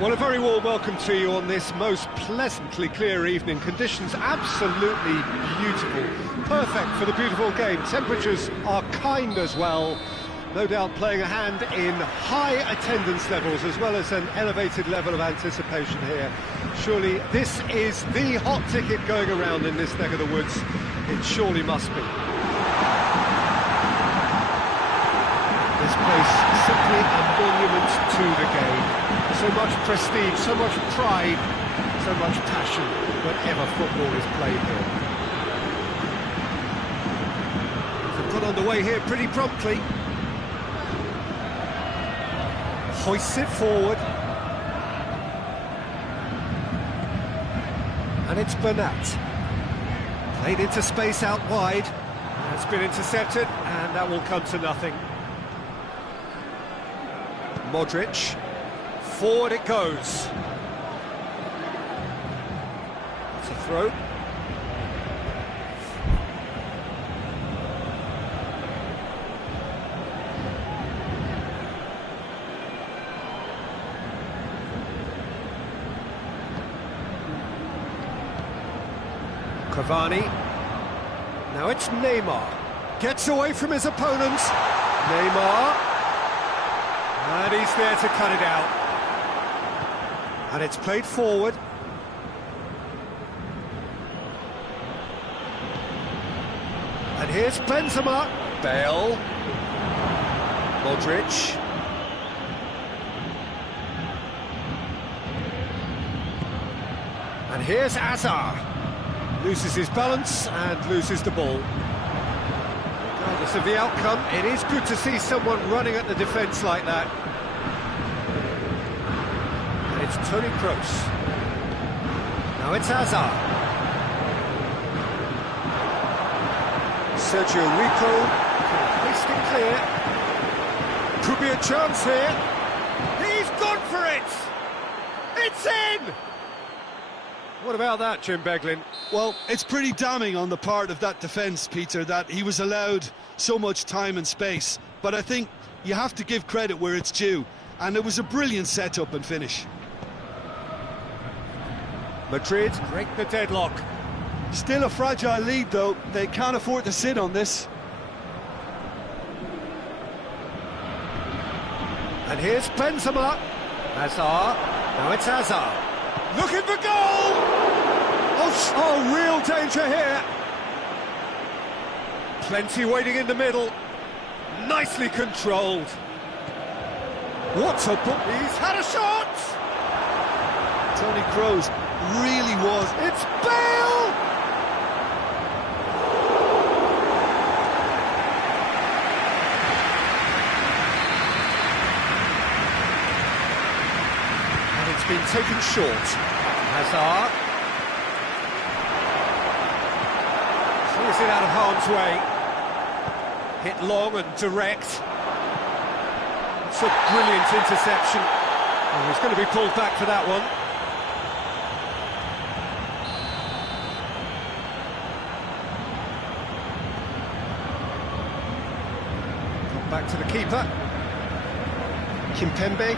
Well, a very warm welcome to you on this most pleasantly clear evening. Conditions absolutely beautiful, perfect for the beautiful game. Temperatures are kind as well, no doubt playing a hand in high attendance levels as well as an elevated level of anticipation here. Surely this is the hot ticket going around in this neck of the woods. It surely must be. This place simply a monument to the game. So much prestige, so much pride, so much passion whenever football is played here. They've got underway here pretty promptly. Hoists it forward. And it's Bernat. Played into space out wide. It's been intercepted, and that will come to nothing. Modric. Forward it goes. It's a throw. Cavani. Now it's Neymar. Gets away from his opponent. Neymar. And he's there to cut it out. And it's played forward. And here's Benzema. Bale. Modric. And here's Hazard. Loses his balance and loses the ball. Regardless of the outcome, it is good to see someone running at the defence like that. It's Toni Kroos. Now it's Hazard. Sergio Rico can hoist it clear. Could be a chance here. He's gone for it! It's in! What about that, Jim Beglin? Well, it's pretty damning on the part of that defence, Peter, that he was allowed so much time and space. But I think you have to give credit where it's due. And it was a brilliant setup and finish. Madrid break the deadlock. Still a fragile lead, though. They can't afford to sit on this. And here's Benzema. Hazard. Now it's Hazard. Looking for goal! Oh, real danger here. Plenty waiting in the middle. Nicely controlled. What a ball. He's had a shot! Toni Kroos really was. It's Bale! And it's been taken short. Hazard. Clears it out of harm's way. Hit long and direct. It's a brilliant interception. Oh, he's going to be pulled back for that one. Back to the keeper. Kimpembe.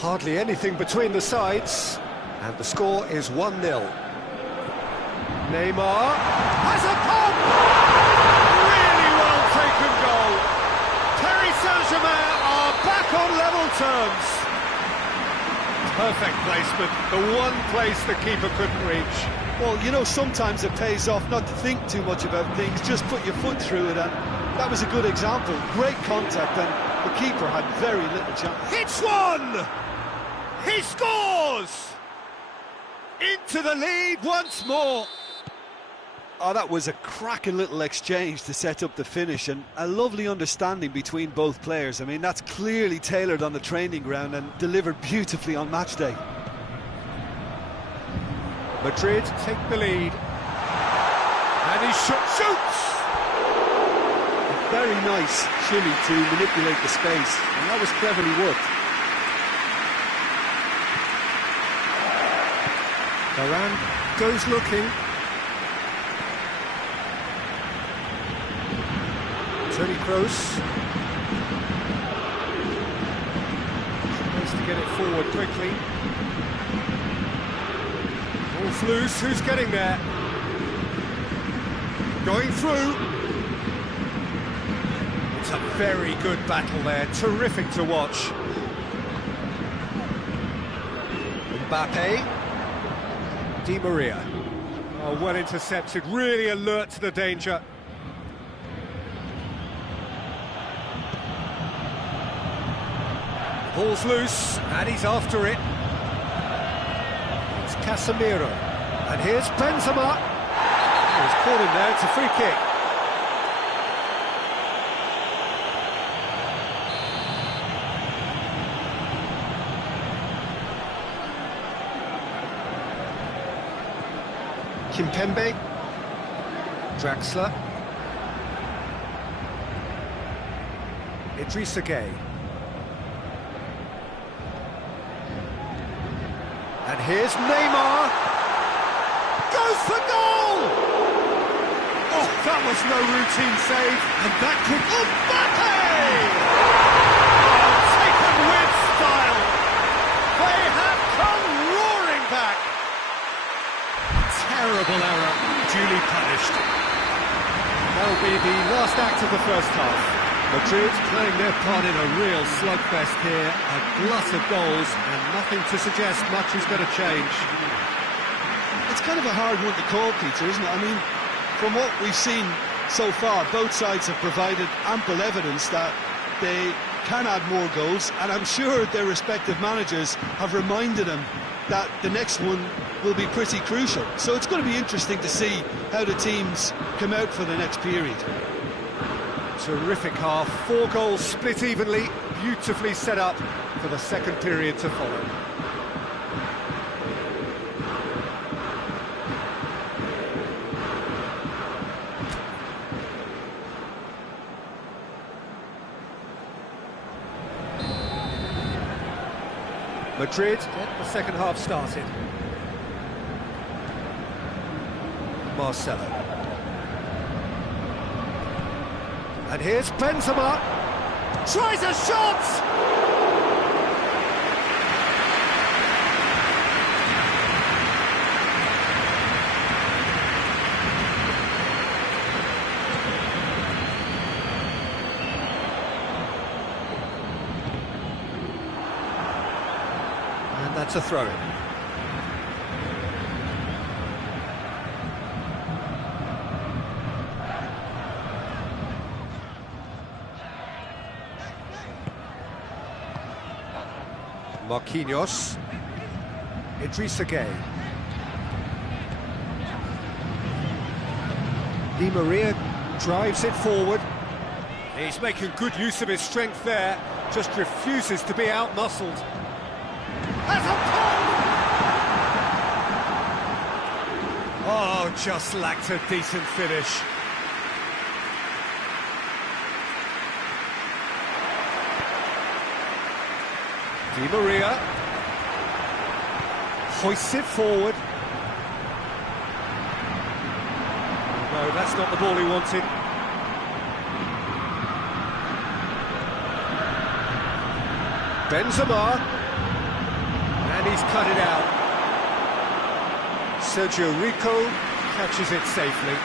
Hardly anything between the sides, and the score is 1-0. Neymar has a pop! Really well taken goal. Paris Saint-Germain are back on level terms. Perfect placement, the one place the keeper couldn't reach. Well, you know, sometimes it pays off not to think too much about things, just put your foot through it, and that was a good example. Great contact, and the keeper had very little chance. Hits one! He scores! Into the lead once more. Oh, that was a cracking little exchange to set up the finish, and a lovely understanding between both players. I mean, that's clearly tailored on the training ground and delivered beautifully on match day. Madrid take the lead. And he shoots! Very nice shimmy to manipulate the space, and that was cleverly worked. Varane goes looking. Toni Kroos tries to get it forward quickly. Ball's loose, who's getting there? Going through. It's a very good battle there, terrific to watch. Mbappe, Di Maria. Oh, well intercepted, really alert to the danger. Ball's loose, and he's after it. It's Casemiro, and here's Benzema. Oh, he's caught him there, it's a free kick. Kimpembe, Draxler, Idrissa Gueye, and here's Neymar, goes for goal! Oh, that was no routine save, and that could... Mbappe! Oh, taken with style! They have come roaring back! Terrible error, duly punished. That'll be the last act of the first half. Madrid playing their part in a real slugfest here, a glut of goals, and nothing to suggest much is going to change. It's kind of a hard one to call, Peter, isn't it? I mean, from what we've seen so far, both sides have provided ample evidence that they can add more goals, and I'm sure their respective managers have reminded them that the next one will be pretty crucial. So it's going to be interesting to see how the teams come out for the next period. Terrific half, 4 goals split evenly, beautifully set up for the second period to follow. Madrid get the second half started. Marcelo. And here's Benzema. Tries a shot! And that's a throw-in. Marquinhos, Idrissa Gueye, Di Maria drives it forward. He's making good use of his strength there, just refuses to be out-muscled. Has a pop! Oh, just lacked a decent finish. Di Maria hoists it forward. No, that's not the ball he wanted. Benzema, and he's cut it out. Sergio Rico catches it safely.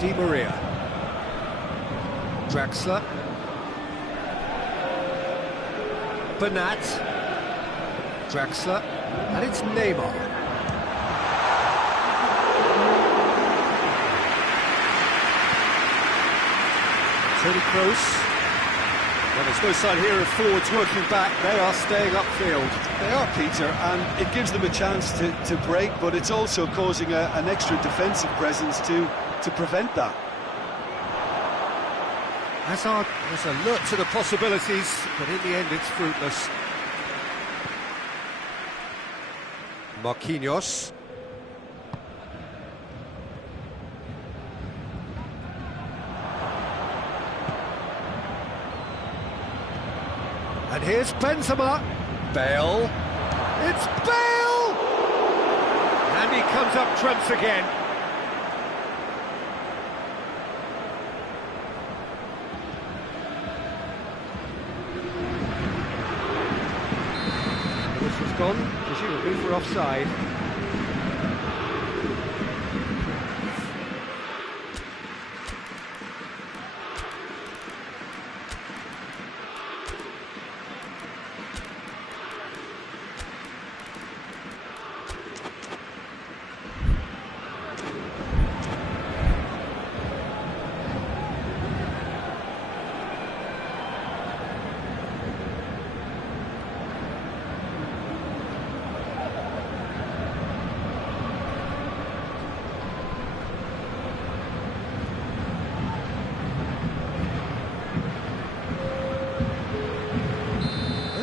Di Maria, Draxler, Bernat, Draxler, and it's Neymar. Toni Kroos. Well, there's no sign here of forwards working back, they are staying upfield. They are, Peter, and it gives them a chance to break, but it's also causing an extra defensive presence to prevent that. Hazard was alert to the possibilities, but in the end it's fruitless. Marquinhos. And here's Benzema. Bale. It's Bale! And he comes up trumps again. This was gone, presumably for offside.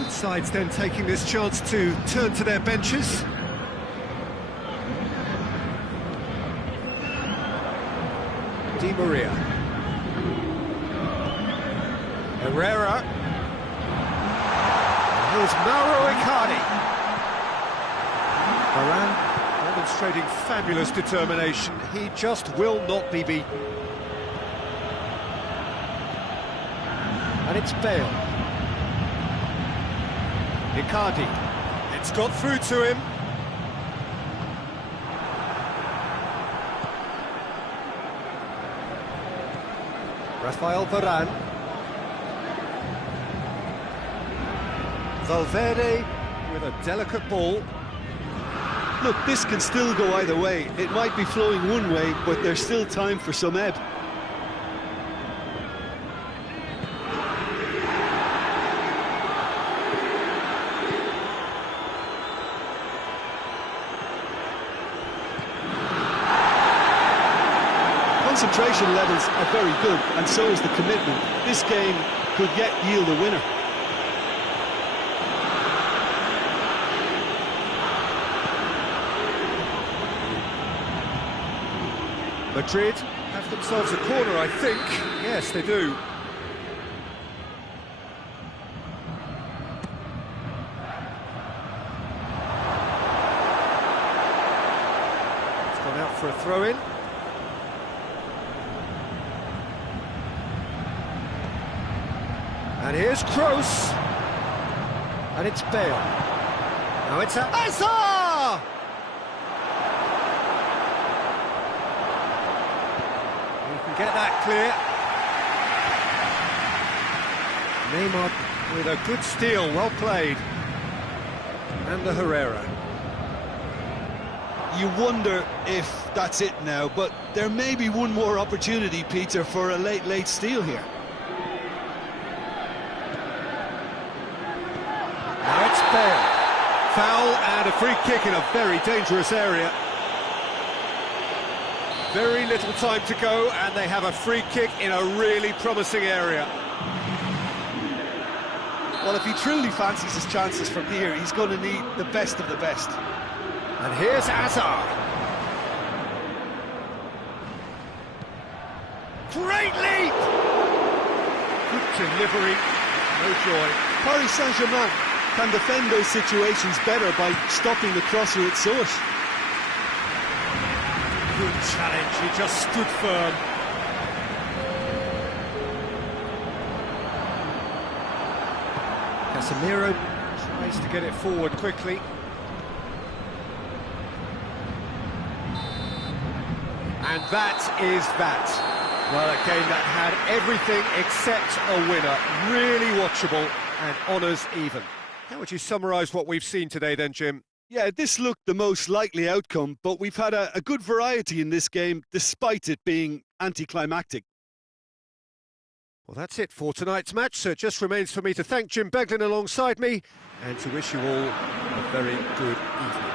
Sides then taking this chance to turn to their benches. Di Maria. Herrera. And here's Mauro Icardi. Varane demonstrating fabulous determination. He just will not be beaten. And it's Bale. Icardi, it's got through to him. Rafael Varane. Valverde with a delicate ball. Look, this can still go either way. It might be flowing one way, but there's still time for some ebb. Concentration levels are very good, and so is the commitment. This game could yet yield a winner. Madrid have themselves a corner, I think. Yes, they do. It's gone out for a throw-in. And here's Kroos. And it's Bale. Now it's Hazard! You can get that clear. Neymar with a good steal, well played. And the Herrera. You wonder if that's it now, but there may be one more opportunity, Peter, for a late steal here. Now it's Bale. Foul and a free kick in a very dangerous area. Very little time to go, and they have a free kick in a really promising area. Well, if he truly fancies his chances from here, he's going to need the best of the best. And here's Hazard. Great leap! Good delivery, no joy. Paris Saint-Germain can defend those situations better by stopping the crosser at source. Good challenge, he just stood firm. Casemiro tries to get it forward quickly. And that is that. Well, a game that had everything except a winner. Really watchable and honours even. How would you summarise what we've seen today then, Jim? Yeah, this looked the most likely outcome, but we've had a good variety in this game, despite it being anticlimactic. Well, that's it for tonight's match, so it just remains for me to thank Jim Beglin alongside me and to wish you all a very good evening.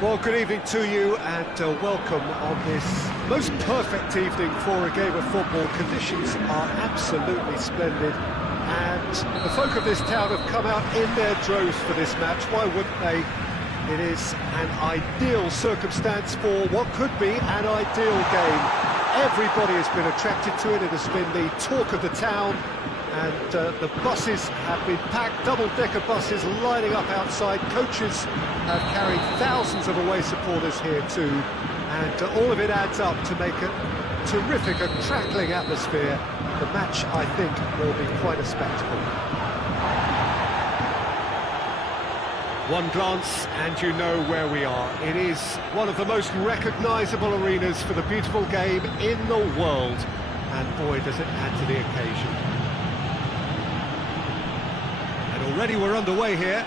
Well, good evening to you and welcome on this most perfect evening for a game of football. Conditions are absolutely splendid and the folk of this town have come out in their droves for this match. Why wouldn't they? It is an ideal circumstance for what could be an ideal game. Everybody has been attracted to it. It has been the talk of the town. And the buses have been packed, double-decker buses lining up outside. Coaches have carried thousands of away supporters here too. And all of it adds up to make a terrific, a crackling atmosphere. The match, I think, will be quite a spectacle. One glance and you know where we are. It is one of the most recognisable arenas for the beautiful game in the world. And boy, does it add to the occasion. Already we're underway here.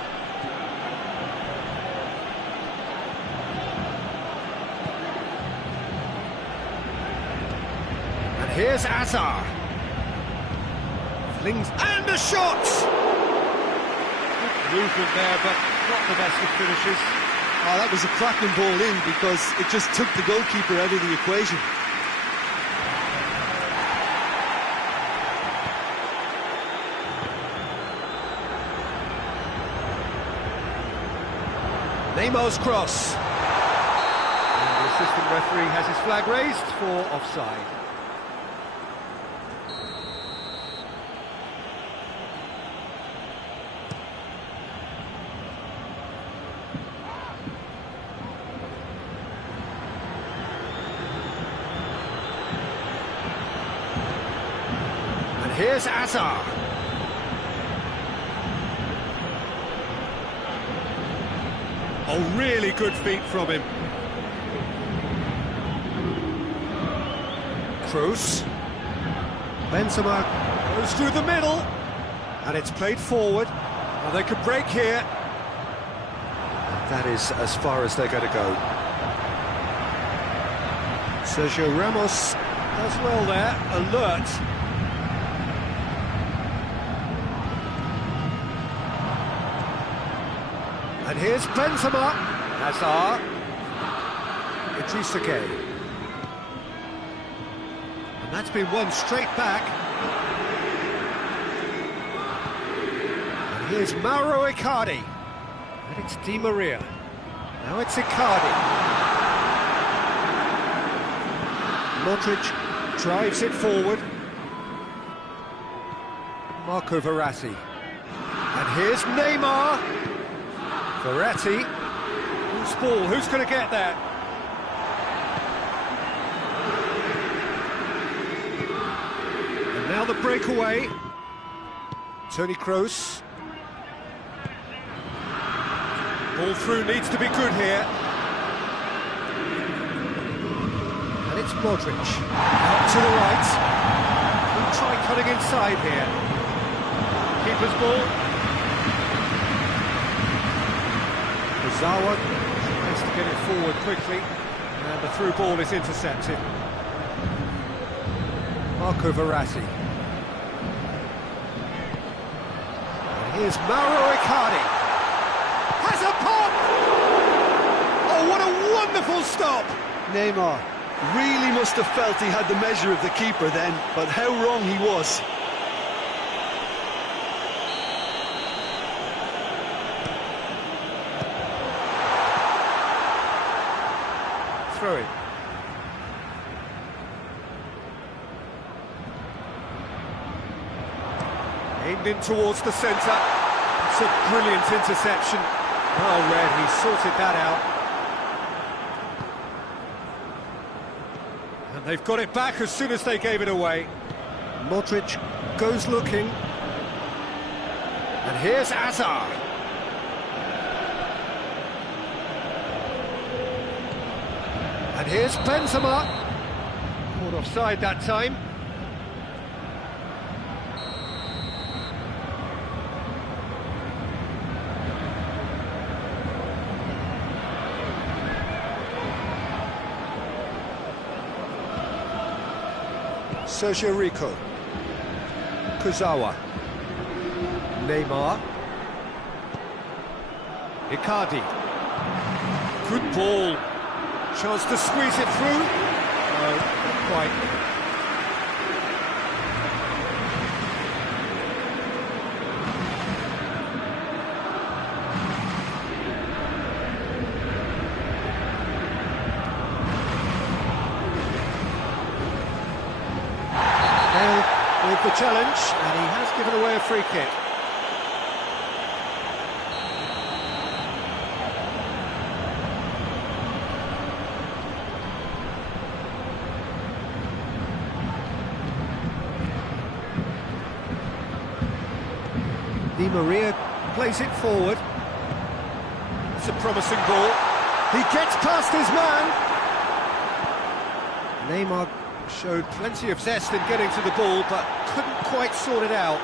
And here's Azar. Flings and a shot! Good movement there, but not the best of finishes. Oh, that was a cracking ball in because it just took the goalkeeper out of the equation. Neymar's cross. And the assistant referee has his flag raised for offside. And here's Azar. Oh, really good feet from him. Kroos. Benzema goes through the middle. And it's played forward. Now they could break here. That is as far as they're going to go. Sergio Ramos does well there, alert. And here's Benzema. Hazard. Idrissa Gueye. And that's been won straight back. And here's Mauro Icardi. And it's Di Maria. Now it's Icardi. Modric drives it forward. Marco Verratti. And here's Neymar. Verratti, who's ball, who's going to get that? And now the breakaway. Toni Kroos. Ball through needs to be good here. And it's Modric. Out to the right. He'll try cutting inside here. Keeper's ball. Zawa tries to get it forward quickly, and the through ball is intercepted. Marco Verratti. And here's Mauro Icardi. Has a pop! Oh, what a wonderful stop! Neymar really must have felt he had the measure of the keeper then, but how wrong he was. Throw it. Aimed in towards the centre. It's a brilliant interception. Well read, he sorted that out. And they've got it back as soon as they gave it away. Modric goes looking. And here's Azar. And here's Benzema. Caught offside that time. Sergio Rico. Kurzawa. Neymar. Icardi. Good ball. Chance to squeeze it through. No, not quite. With the challenge, and he has given away a free kick. Di Maria plays it forward. It's a promising ball. He gets past his man. Neymar showed plenty of zest in getting to the ball, but couldn't quite sort it out.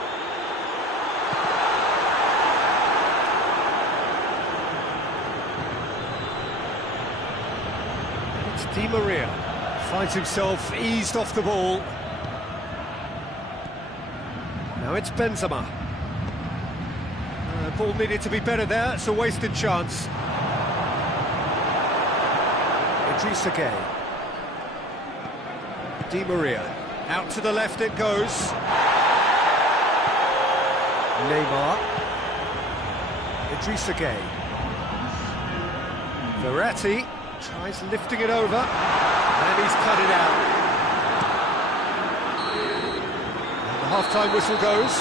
It's Di Maria. Finds himself eased off the ball. Now it's Benzema. The ball needed to be better there, it's a wasted chance. Idrissa Gueye. Di Maria, out to the left it goes. Neymar. Idrissa Gueye. Verratti tries lifting it over, and he's cut it out. And the half-time whistle goes.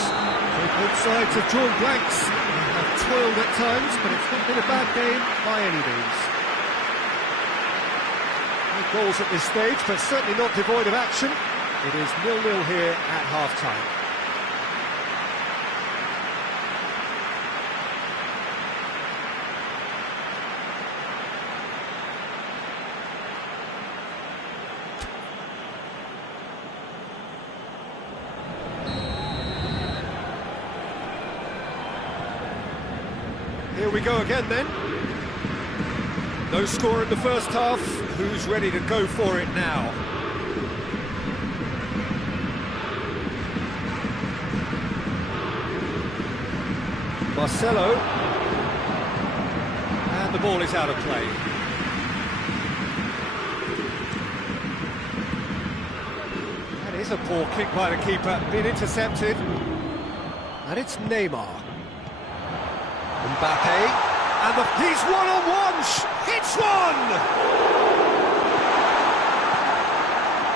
Both sides have drawn blanks. They have toiled at times, but it's not been a bad game by any means. Goals at this stage, but certainly not devoid of action. It is 0-0 here at half-time. Here we go again then. No score in the first half. Who's ready to go for it now? Marcelo. And the ball is out of play. That is a poor kick by the keeper, being intercepted. And it's Neymar. Mbappe. And he's one-on-one, hits one!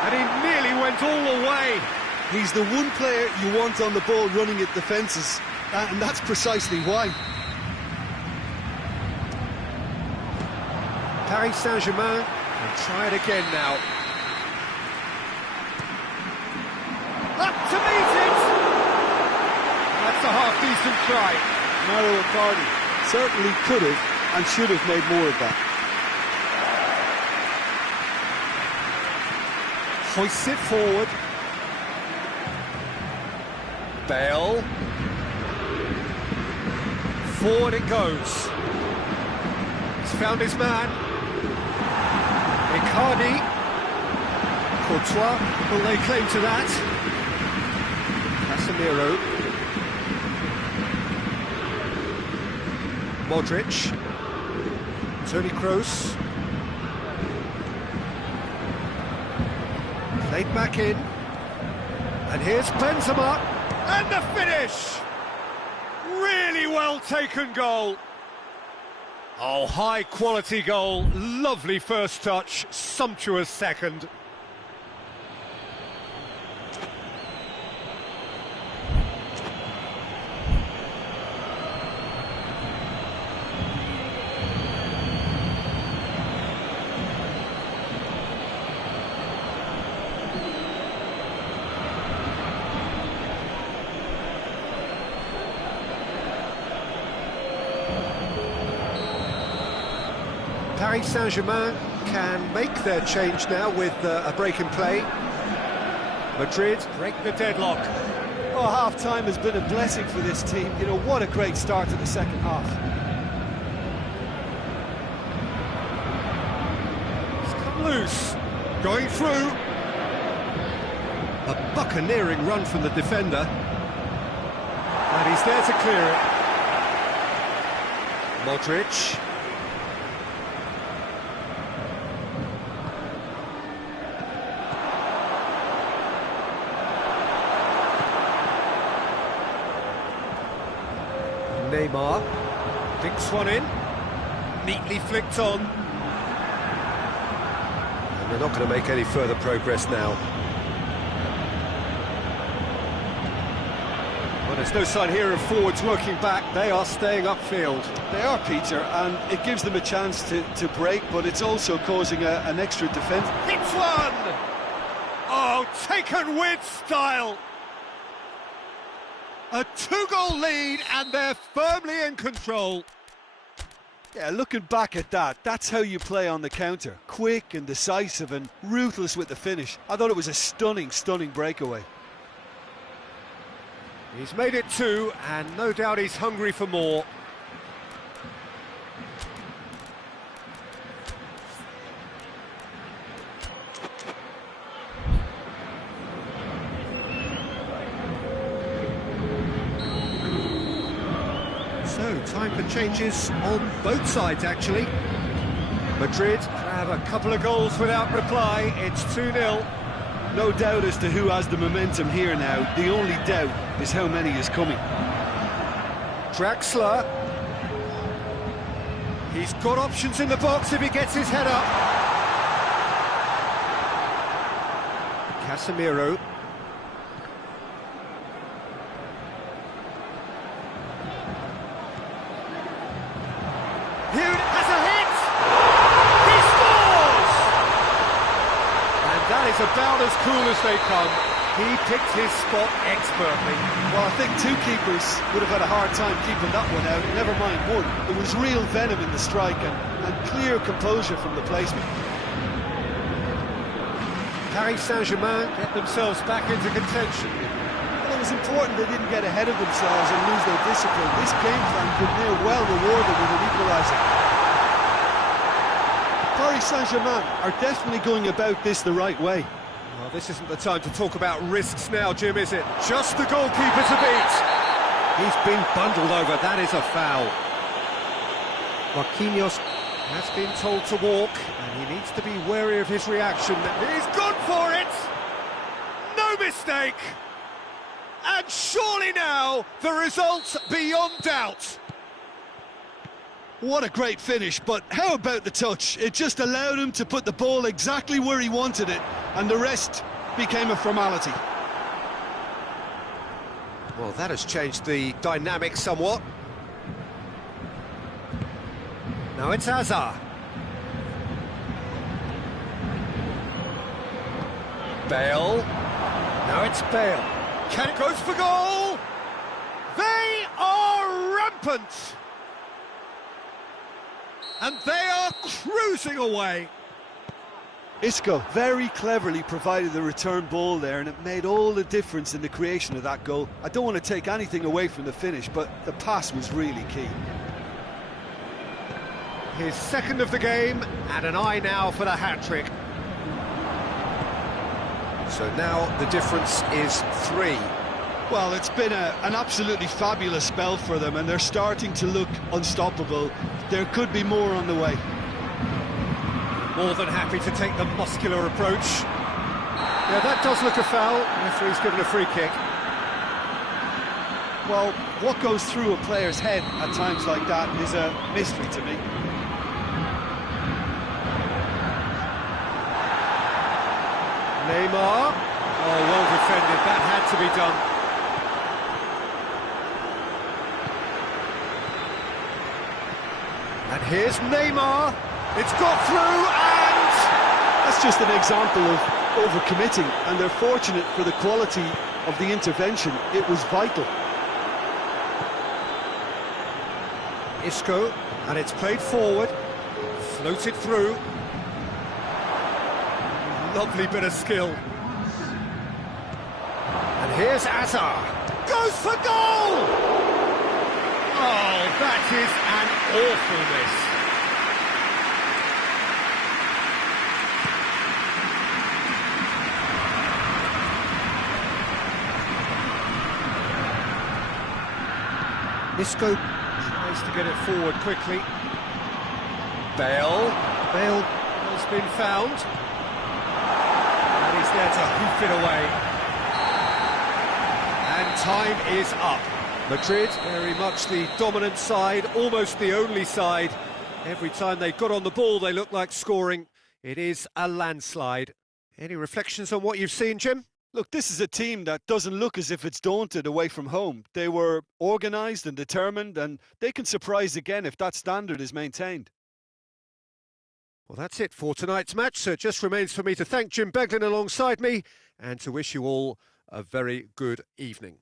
And he nearly went all the way. He's the one player you want on the ball running at defences, and that's precisely why. Paris Saint-Germain can try it again now. Up to meet it! That's a half-decent try. Mario Icardi certainly could have and should have made more of that. Hoists it forward. Bale. Forward it goes. He's found his man. Icardi. Courtois will lay claim to that. Casemiro. Modric. Toni Kroos. Played back in. And here's Benzema. And the finish! Really well taken goal. Oh, high quality goal. Lovely first touch. Sumptuous second. Paris Saint-Germain can make their change now with a break in play. Madrid break the deadlock. Oh, half-time has been a blessing for this team. You know, what a great start to the second half. It's come loose. Going through. A buccaneering run from the defender. And he's there to clear it. Modric. Neymar dinks one in, neatly flicked on. And they're not going to make any further progress now. Well, there's no sign here of forwards working back. They are staying upfield. They are, Peter, and it gives them a chance to break, but it's also causing an extra defence. Hits one! Oh, taken with style! A two-goal lead, and they're firmly in control. Yeah, looking back at that, that's how you play on the counter. Quick and decisive and ruthless with the finish. I thought it was a stunning, stunning breakaway. He's made it two, and no doubt he's hungry for more. So, time for changes on both sides, actually. Madrid grab a couple of goals without reply. It's 2-0. No doubt as to who has the momentum here now. The only doubt is how many is coming. Draxler. He's got options in the box if he gets his head up. Casemiro. Hude has a hit! He scores! And that is about as cool as they come. He picked his spot expertly. Well, I think two keepers would have had a hard time keeping that one out, never mind one. There was real venom in the strike and clear composure from the placement. Paris Saint-Germain get themselves back into contention. Well, it was important they didn't get ahead of themselves and lose their discipline. This game plan could near well reward them with an equaliser. Paris Saint-Germain are definitely going about this the right way. Well, this isn't the time to talk about risks now, Jim, is it? Just the goalkeeper to beat. He's been bundled over. That is a foul. Marquinhos has been told to walk, and he needs to be wary of his reaction. He's gone for it! No mistake! And surely now, the result's beyond doubt. What a great finish, but how about the touch? It just allowed him to put the ball exactly where he wanted it, and the rest became a formality. Well, that has changed the dynamic somewhat. Now it's Hazard. Bale. Now it's Bale. Can it goes for goal? They are rampant! And they are cruising away. Isco very cleverly provided the return ball there, and it made all the difference in the creation of that goal. I don't want to take anything away from the finish, but the pass was really key. His second of the game, and an eye now for the hat-trick. So now the difference is 3. Well, it's been an absolutely fabulous spell for them, and they're starting to look unstoppable. There could be more on the way. More than happy to take the muscular approach. Yeah, that does look a foul. Referee's given a free kick. Well, what goes through a player's head at times like that is a mystery to me. Neymar. Oh, well defended. That had to be done. And here's Neymar. It's got through, and that's just an example of overcommitting, and they're fortunate for the quality of the intervention. It was vital. Isco, and it's played forward, floated through. Lovely bit of skill. And here's Hazard. Goes for goal! Oh, that is an awful miss. Isco tries to get it forward quickly. Bale has been found. And he's there to hoof it away. And time is up. Madrid, very much the dominant side, almost the only side. Every time they got on the ball, they looked like scoring. It is a landslide. Any reflections on what you've seen, Jim? Look, this is a team that doesn't look as if it's daunted away from home. They were organised and determined, and they can surprise again if that standard is maintained. Well, that's it for tonight's match, so it just remains for me to thank Jim Beglin alongside me and to wish you all a very good evening.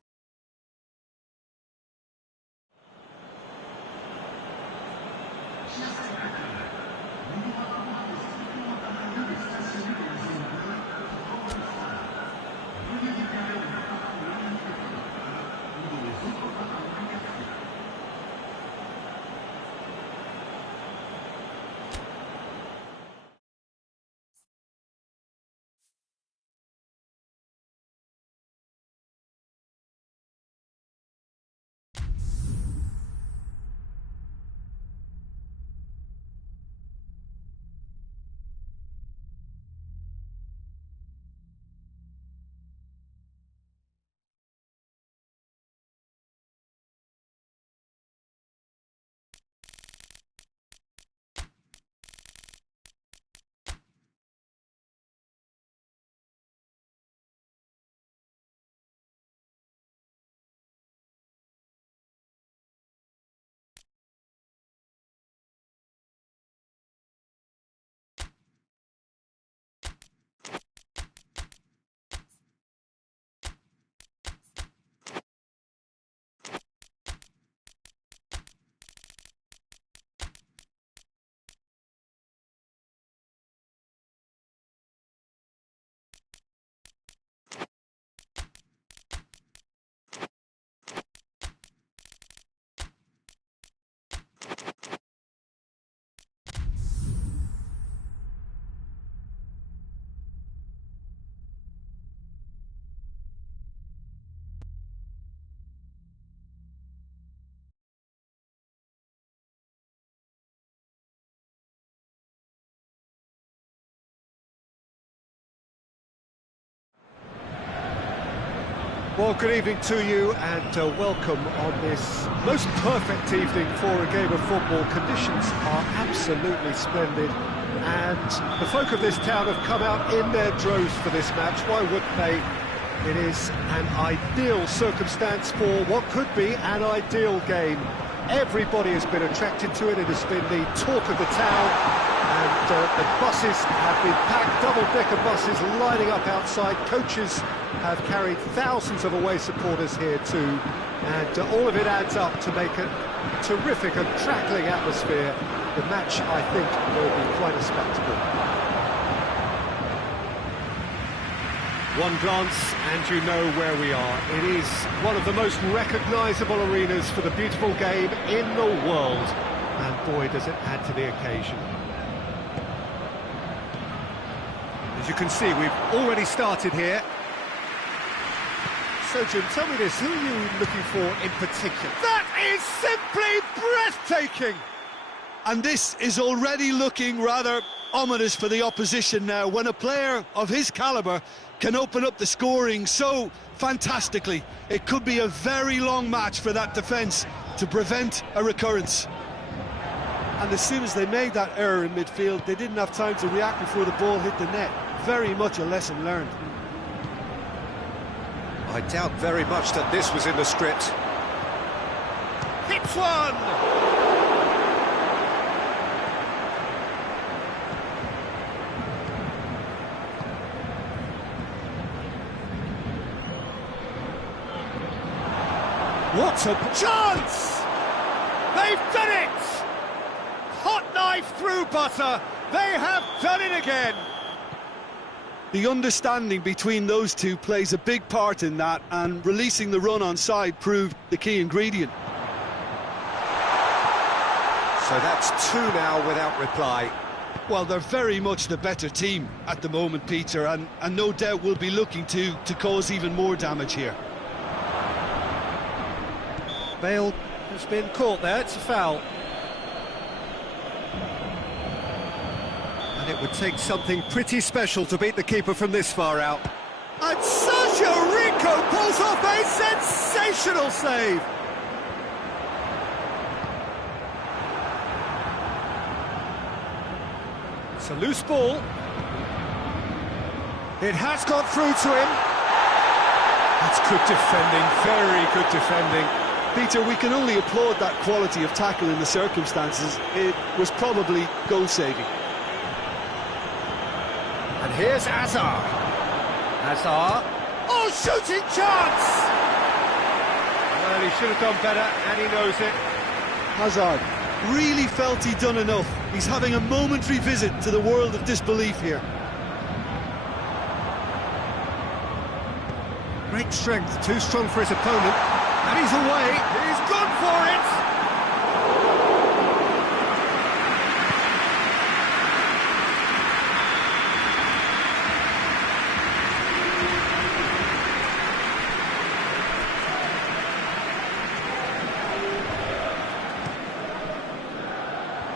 Well, good evening to you and welcome on this most perfect evening for a game of football. Conditions are absolutely splendid and the folk of this town have come out in their droves for this match. Why wouldn't they? It is an ideal circumstance for what could be an ideal game. Everybody has been attracted to it. It has been the talk of the town. And the buses have been packed, double-decker buses lining up outside. Coaches have carried thousands of away supporters here too. And all of it adds up to make a terrific and crackling atmosphere. The match, I think, will be quite a spectacle. One glance and you know where we are. It is one of the most recognisable arenas for the beautiful game in the world. And boy, does it add to the occasion. As you can see, we've already started here. So, Jim, tell me this, who are you looking for in particular? That is simply breathtaking! And this is already looking rather ominous for the opposition now, when a player of his calibre can open up the scoring so fantastically. It could be a very long match for that defence to prevent a recurrence. And as soon as they made that error in midfield, they didn't have time to react before the ball hit the net. Very much a lesson learned. I doubt very much that this was in the script. Hits one! What a chance! They've done it! Hot knife through butter. They have done it again. The understanding between those two plays a big part in that, and releasing the run on side proved the key ingredient. So that's two now without reply. Well, they're very much the better team at the moment, Peter, and no doubt will be looking to cause even more damage here. Bale has been caught there, it's a foul. And it would take something pretty special to beat the keeper from this far out. And Sergio Rico pulls off a sensational save. It's a loose ball. It has got through to him. That's good defending, very good defending. Peter, we can only applaud that quality of tackle in the circumstances. It was probably goal-saving. And here's Hazard. Hazard. Oh, shooting chance! Well, he should have done better, and he knows it. Hazard really felt he'd done enough. He's having a momentary visit to the world of disbelief here. Great strength, too strong for his opponent. And he's away. He's gone for it!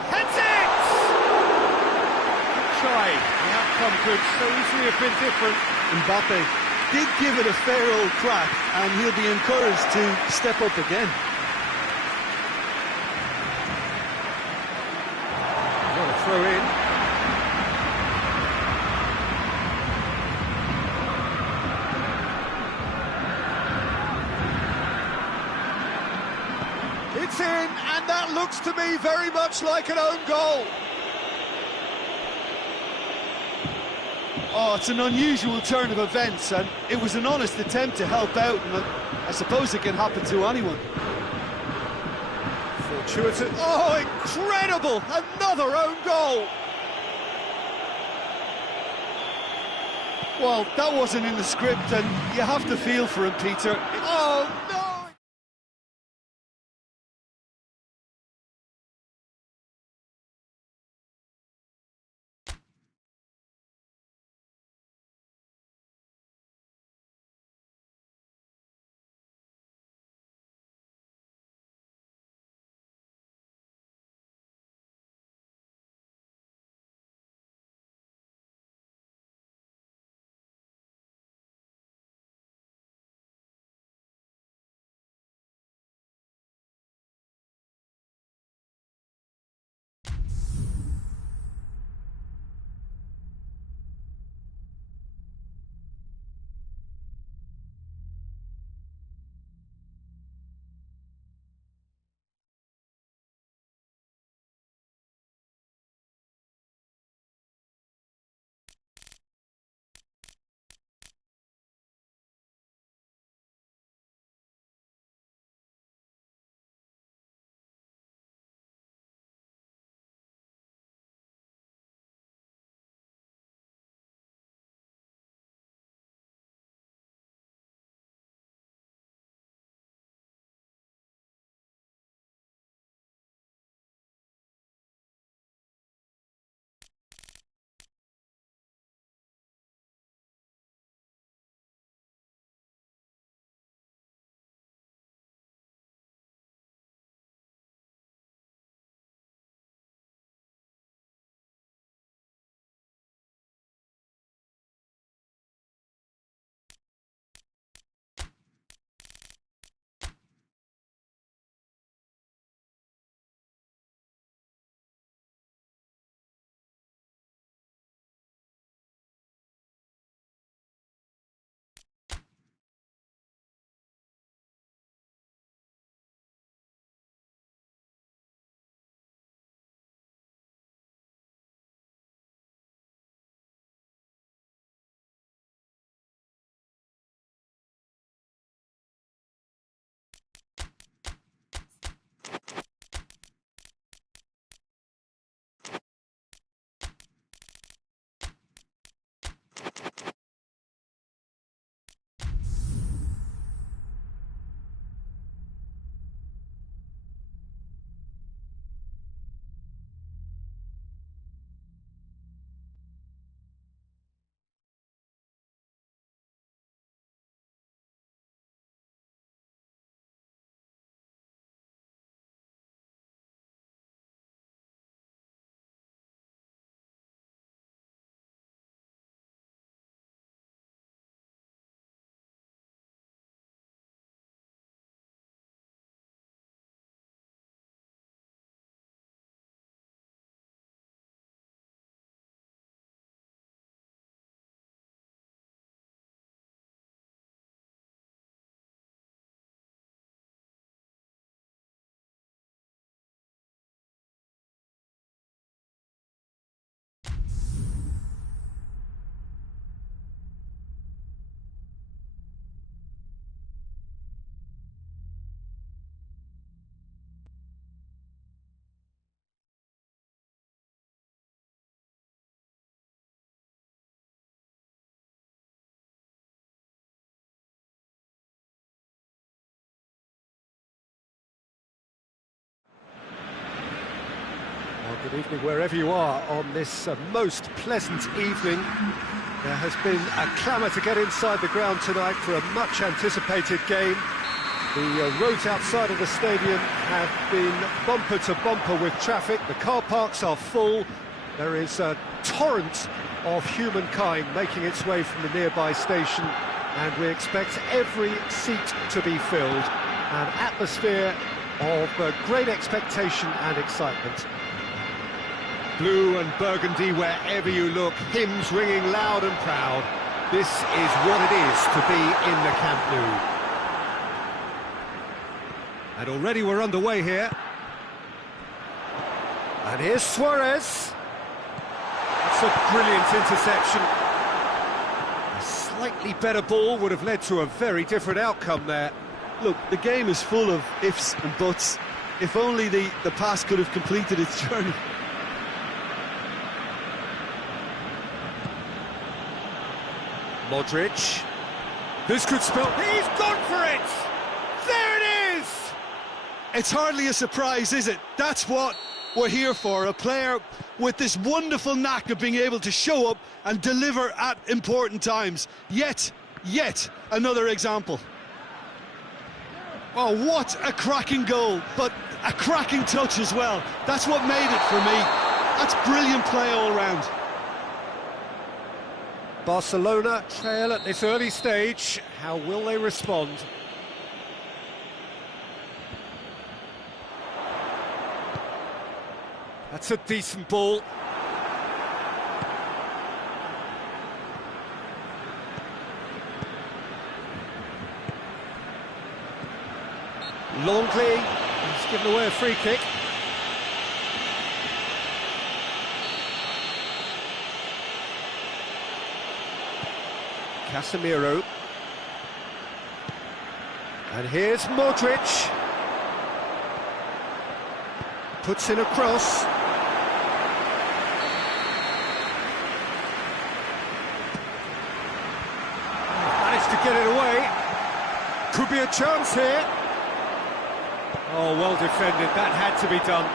Heads it! Good try. The outcome could so easily have been different. Mbappe did give it a fair old crack, and he'll be encouraged to step up again. What a throw in. It's in, and that looks to me very much like an own goal. Oh, it's an unusual turn of events, and it was an honest attempt to help out, and I suppose it can happen to anyone. Fortuitous. Oh, incredible! Another own goal! Well, that wasn't in the script, and you have to feel for him, Peter. Oh, no! Good evening wherever you are on this most pleasant evening. There has been a clamour to get inside the ground tonight for a much anticipated game. The roads outside of the stadium have been bumper to bumper with traffic. The car parks are full. There is a torrent of humankind making its way from the nearby station, and we expect every seat to be filled. An atmosphere of great expectation and excitement. Blue and burgundy wherever you look, hymns ringing loud and proud. This is what it is to be in the Camp Nou. And already we're underway here. And here's Suarez. That's a brilliant interception. A slightly better ball would have led to a very different outcome there. Look, the game is full of ifs and buts. If only the pass could have completed its journey. Modric. This could spell... He's gone for it! There it is! It's hardly a surprise, is it? That's what we're here for. A player with this wonderful knack of being able to show up and deliver at important times. Yet another example. Oh, what a cracking goal, but a cracking touch as well. That's what made it for me. That's brilliant play all round. Barcelona trail at this early stage. How will they respond? That's a decent ball. Longley, he's given away a free kick. Casemiro. And here's Modric. Puts in a cross. Managed to get it away. Could be a chance here. Oh, well defended. That had to be done.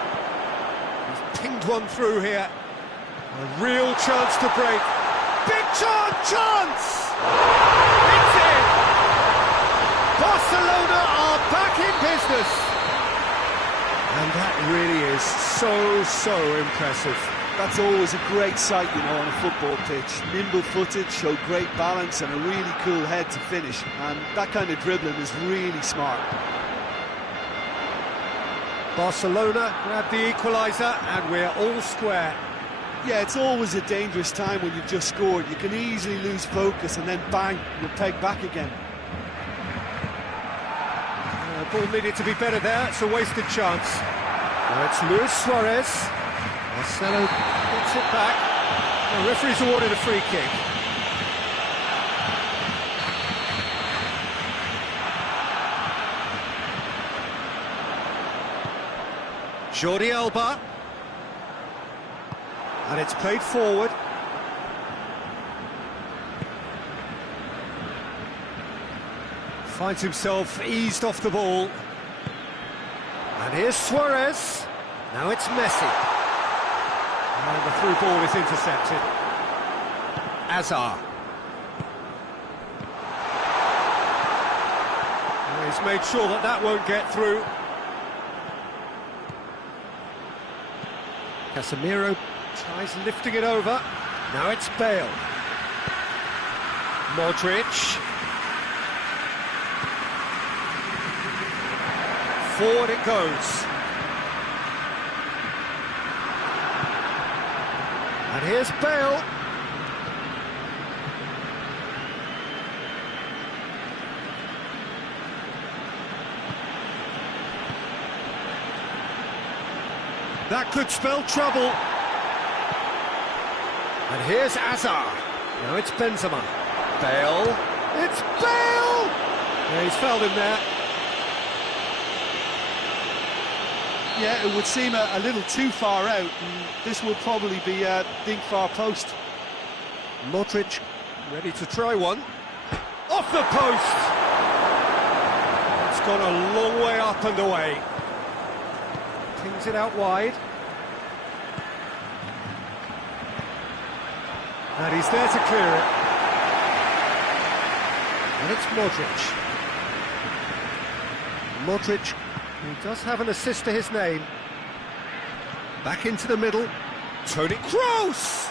He's pinged one through here. A real chance to break. Big chance! It's in! Barcelona are back in business! And that really is so impressive. That's always a great sight, you know, on a football pitch. Nimble-footed, show great balance and a really cool head to finish. And that kind of dribbling is really smart. Barcelona grab the equaliser and we're all square. Yeah, it's always a dangerous time when you've just scored. You can easily lose focus and then bang, you're pegged back again. Ball needed to be better there, it's a wasted chance. Now it's Luis Suarez. Marcelo gets it back. The referee's awarded a free kick. Jordi Alba. And it's played forward. Finds himself eased off the ball. And here's Suarez. Now it's Messi. And the through ball is intercepted. Azar. And he's made sure that that won't get through. Casemiro tries lifting it over. Now it's Bale. Modric. Forward it goes. And here's Bale. That could spell trouble. And here's Azar. Now it's Benzema. Bale. It's Bale! Yeah, he's fouled him there. Yeah, it would seem a little too far out, and this will probably be think far post. Modric ready to try one. Off the post! It's gone a long way up and away. Pings it out wide. And he's there to clear it. And it's Modric. Modric, who does have an assist to his name. Back into the middle. Toni Kroos!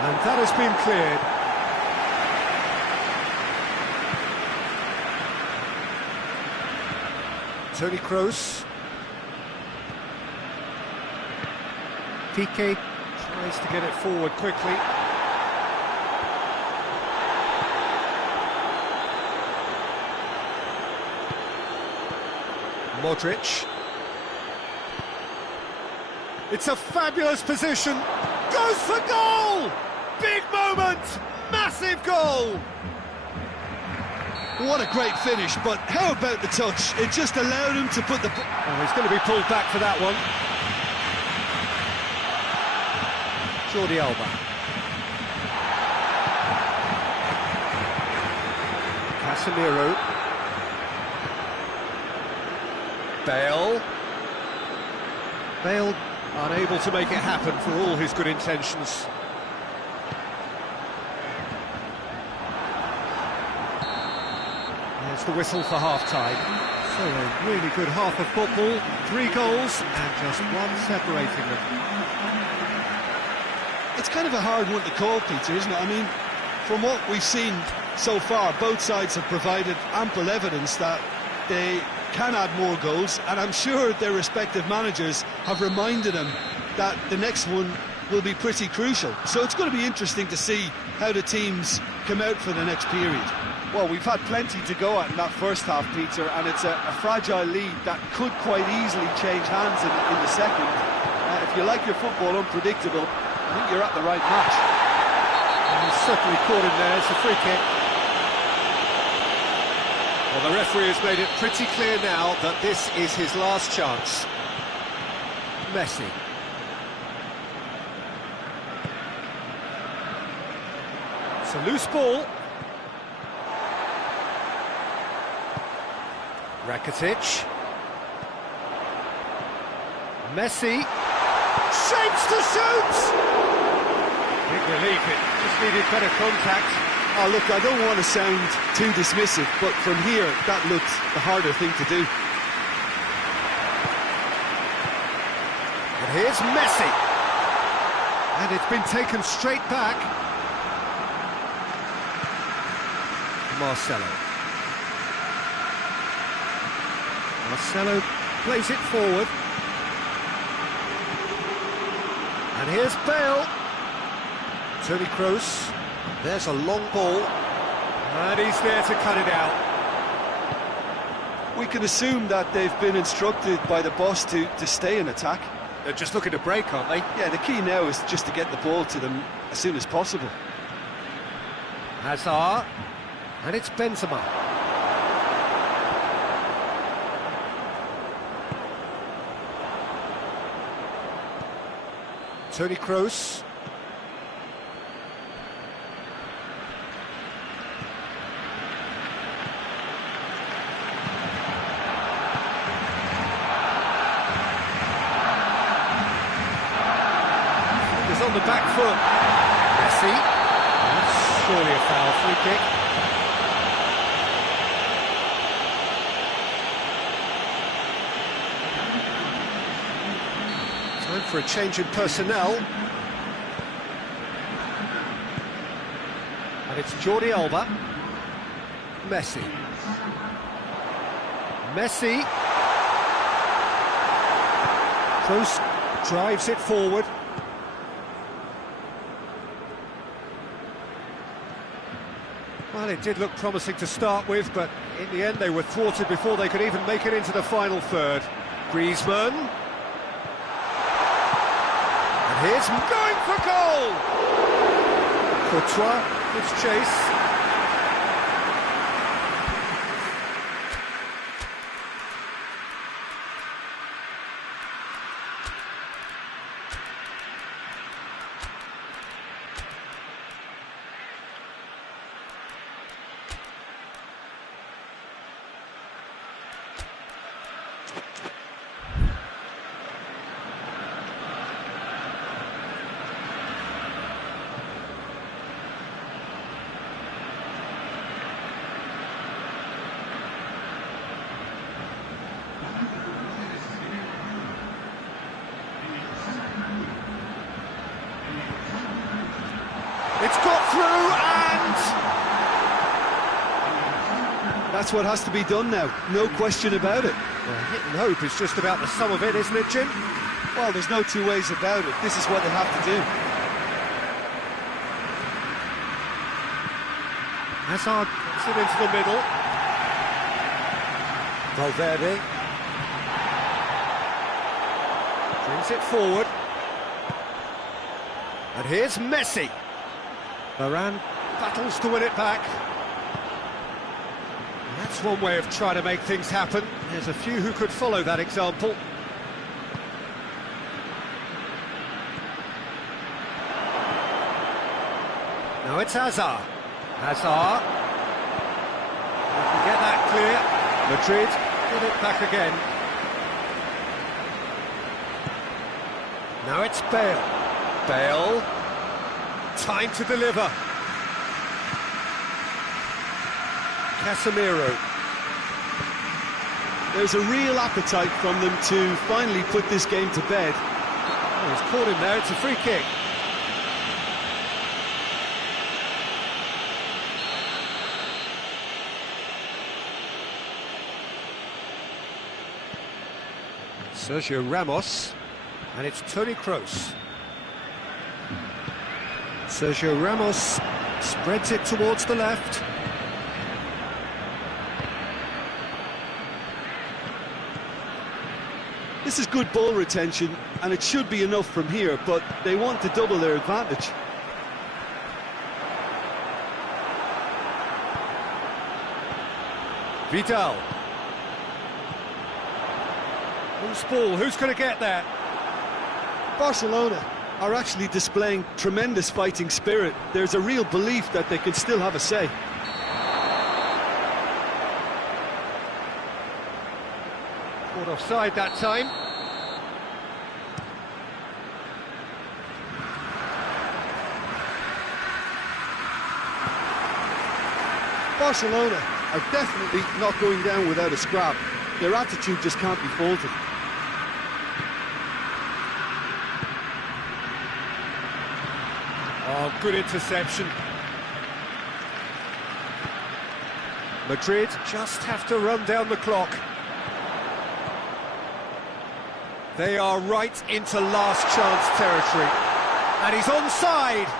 And that has been cleared. Toni Kroos. Piqué tries to get it forward quickly. Modric. It's a fabulous position. Goes for goal! Big moment! Massive goal! What a great finish, but how about the touch? It just allowed him to put the... Oh, he's going to be pulled back for that one. Jordi Alba. Casemiro. Bale. Bale unable to make it happen for all his good intentions. There's the whistle for half-time. So a really good half of football, 3 goals and just one separating them. It's kind of a hard one to call, Peter, isn't it? I mean, from what we've seen so far, both sides have provided ample evidence that they can add more goals, and I'm sure their respective managers have reminded them that the next one will be pretty crucial. So it's going to be interesting to see how the teams come out for the next period. Well, we've had plenty to go at in that first half, Peter, and it's a fragile lead that could quite easily change hands in the second. If you like your football unpredictable, I think you're at the right match. And he's certainly caught him there. It's a free kick. Well, the referee has made it pretty clear now that this is his last chance. Messi. It's a loose ball. Rakitic. Messi. Shapes to shoot! Big relief, it just needed better contact. Oh, look, I don't want to sound too dismissive, but from here, that looked the harder thing to do. And here's Messi. And it's been taken straight back. Marcelo. Marcelo plays it forward. And here's Bale. Toni Kroos. There's a long ball. And he's there to cut it out. We can assume that they've been instructed by the boss to stay in attack. They're just looking to break, aren't they? Yeah, the key now is just to get the ball to them as soon as possible. Hazard. And it's Benzema. Toni Kroos. He's on the back foot. Messi. That's surely a foul. Free kick. Time for a change in personnel. And it's Jordi Alba. Messi. Messi. Kroos drives it forward. Well, it did look promising to start with, but in the end they were thwarted before they could even make it into the final third. Griezmann. And here's going for goal! Courtois gives chase. It's got through, and That's what has to be done now, no question about it. well, hit and hope is just about the sum of it, isn't it, Jim? Well, there's no two ways about it. This is what they have to do. Hazard puts it into the middle. Valverde brings it forward. And here's Messi. Varane battles to win it back. That's one way of trying to make things happen. There's a few who could follow that example. Now it's Hazard. Hazard. Get that clear. Madrid get it back again. Now it's Bale. Bale. Time to deliver. Casemiro. There's a real appetite from them to finally put this game to bed. Oh, he's caught him there, it's a free kick. Sergio Ramos, and it's Toni Kroos. Sergio Ramos spreads it towards the left. This is good ball retention, and it should be enough from here, but they want to double their advantage. Vidal. Loose ball, who's going to get there? Barcelona are actually displaying tremendous fighting spirit. There's a real belief that they can still have a say. Caught offside that time. Barcelona are definitely not going down without a scrap. Their attitude just can't be faulted. Oh, good interception. Madrid just have to run down the clock. They are right into last chance territory. And he's onside.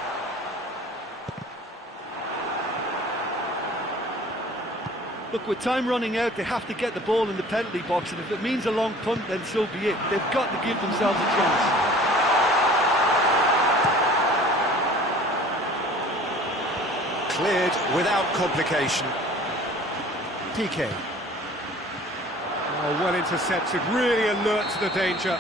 Look, with time running out, they have to get the ball in the penalty box, and if it means a long punt, then so be it. They've got to give themselves a chance. Cleared without complication. PK. Oh, well intercepted, really alert to the danger.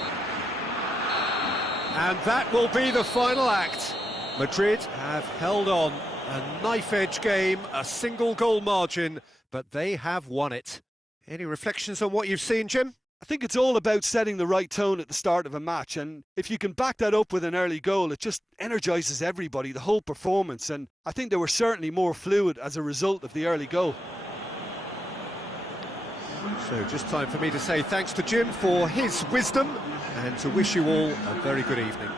And that will be the final act. Madrid have held on. A knife-edge game, a single goal margin, but they have won it. Any reflections on what you've seen, Jim? I think it's all about setting the right tone at the start of a match, and if you can back that up with an early goal, it just energises everybody, the whole performance, and I think they were certainly more fluid as a result of the early goal. So just time for me to say thanks to Jim for his wisdom and to wish you all a very good evening.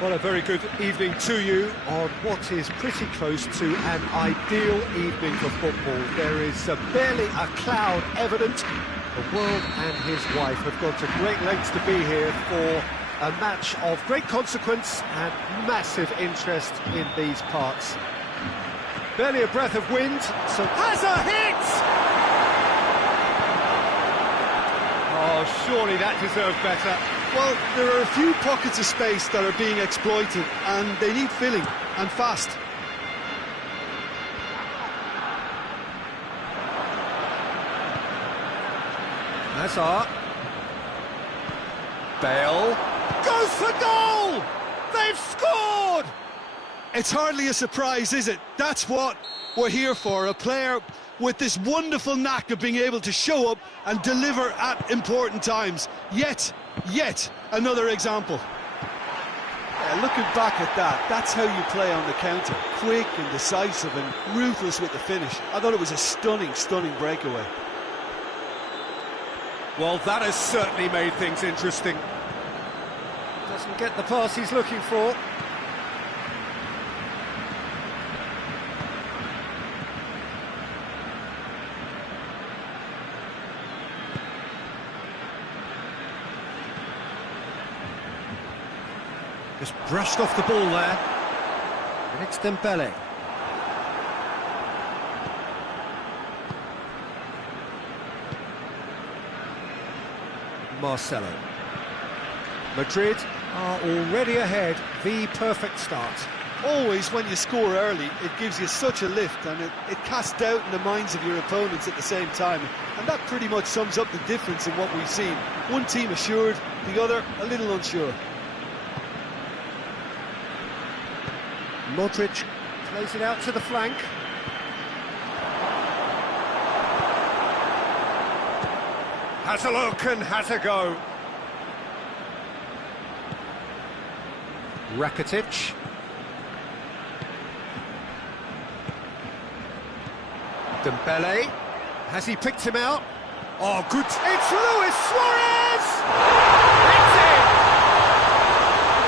Well, a very good evening to you on what is pretty close to an ideal evening for football. There is barely a cloud evident. The world and his wife have gone to great lengths to be here for a match of great consequence and massive interest in these parts. Barely a breath of wind, so Hazard hits! Oh, surely that deserved better. Well, there are a few pockets of space that are being exploited, and they need filling, and fast. Hazard. Bale goes for goal! They've scored! It's hardly a surprise, is it? That's what we're here for, a player with this wonderful knack of being able to show up and deliver at important times. Yet another example. Yeah, looking back at that, that's how you play on the counter. Quick and decisive and ruthless with the finish. I thought it was a stunning breakaway. Well, that has certainly made things interesting. Doesn't get the pass he's looking for. Just brushed off the ball there. And it's Dembele. Marcelo. Madrid are already ahead. The perfect start. Always, when you score early, it gives you such a lift, and it casts doubt in the minds of your opponents at the same time. And that pretty much sums up the difference in what we've seen. One team assured, the other a little unsure. Modric plays it out to the flank. Has a look and has a go. Rakitic. Dembele. Has he picked him out? Oh, good. It's Luis Suarez! It's in!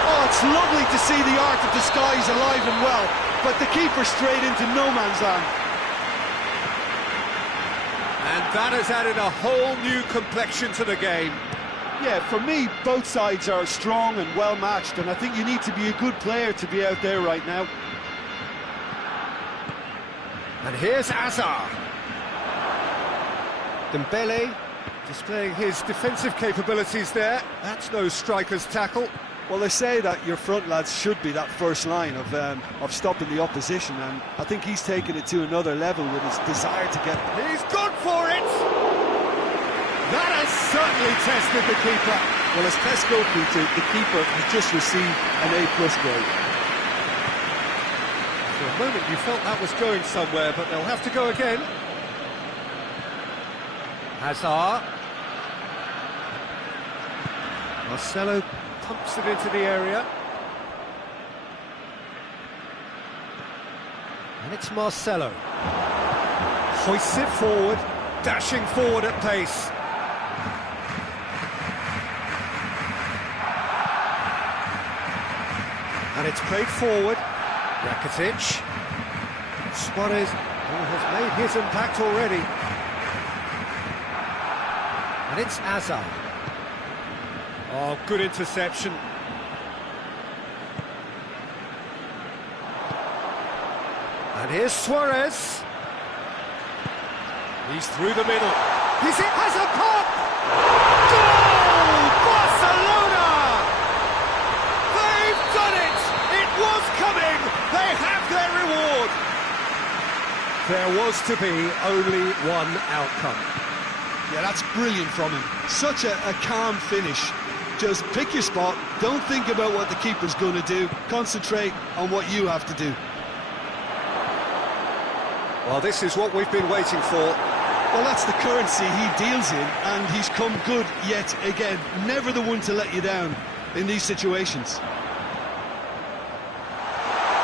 Oh, it's lovely to see the art of disguise alive and well, but the keeper straight into no man's land. And that has added a whole new complexion to the game. Yeah, for me, both sides are strong and well matched, and I think you need to be a good player to be out there right now. And here's Hazard. Dembele displaying his defensive capabilities there. That's no striker's tackle. Well, they say that your front lads should be that first line of stopping the opposition, and I think he's taken it to another level with his desire to get... He's gone for it! That has certainly tested the keeper. Well, as tests go, Peter, the keeper has just received an A+ grade. For a moment you felt that was going somewhere, but they'll have to go again. Hazard. Marcelo pumps it into the area. And it's Marcelo. Hoists it forward, dashing forward at pace. And it's played forward. Rakitic. Suarez has made his impact already. And it's Hazard. Oh, good interception. And here's Suarez. He's through the middle. He's it, has a pop! Goal! Barcelona! They've done it! It was coming! They have their reward! There was to be only one outcome. Yeah, that's brilliant from him. Such a calm finish. Just pick your spot, don't think about what the keeper's going to do, concentrate on what you have to do. Well, this is what we've been waiting for. Well, that's the currency he deals in, and he's come good yet again. Never the one to let you down in these situations.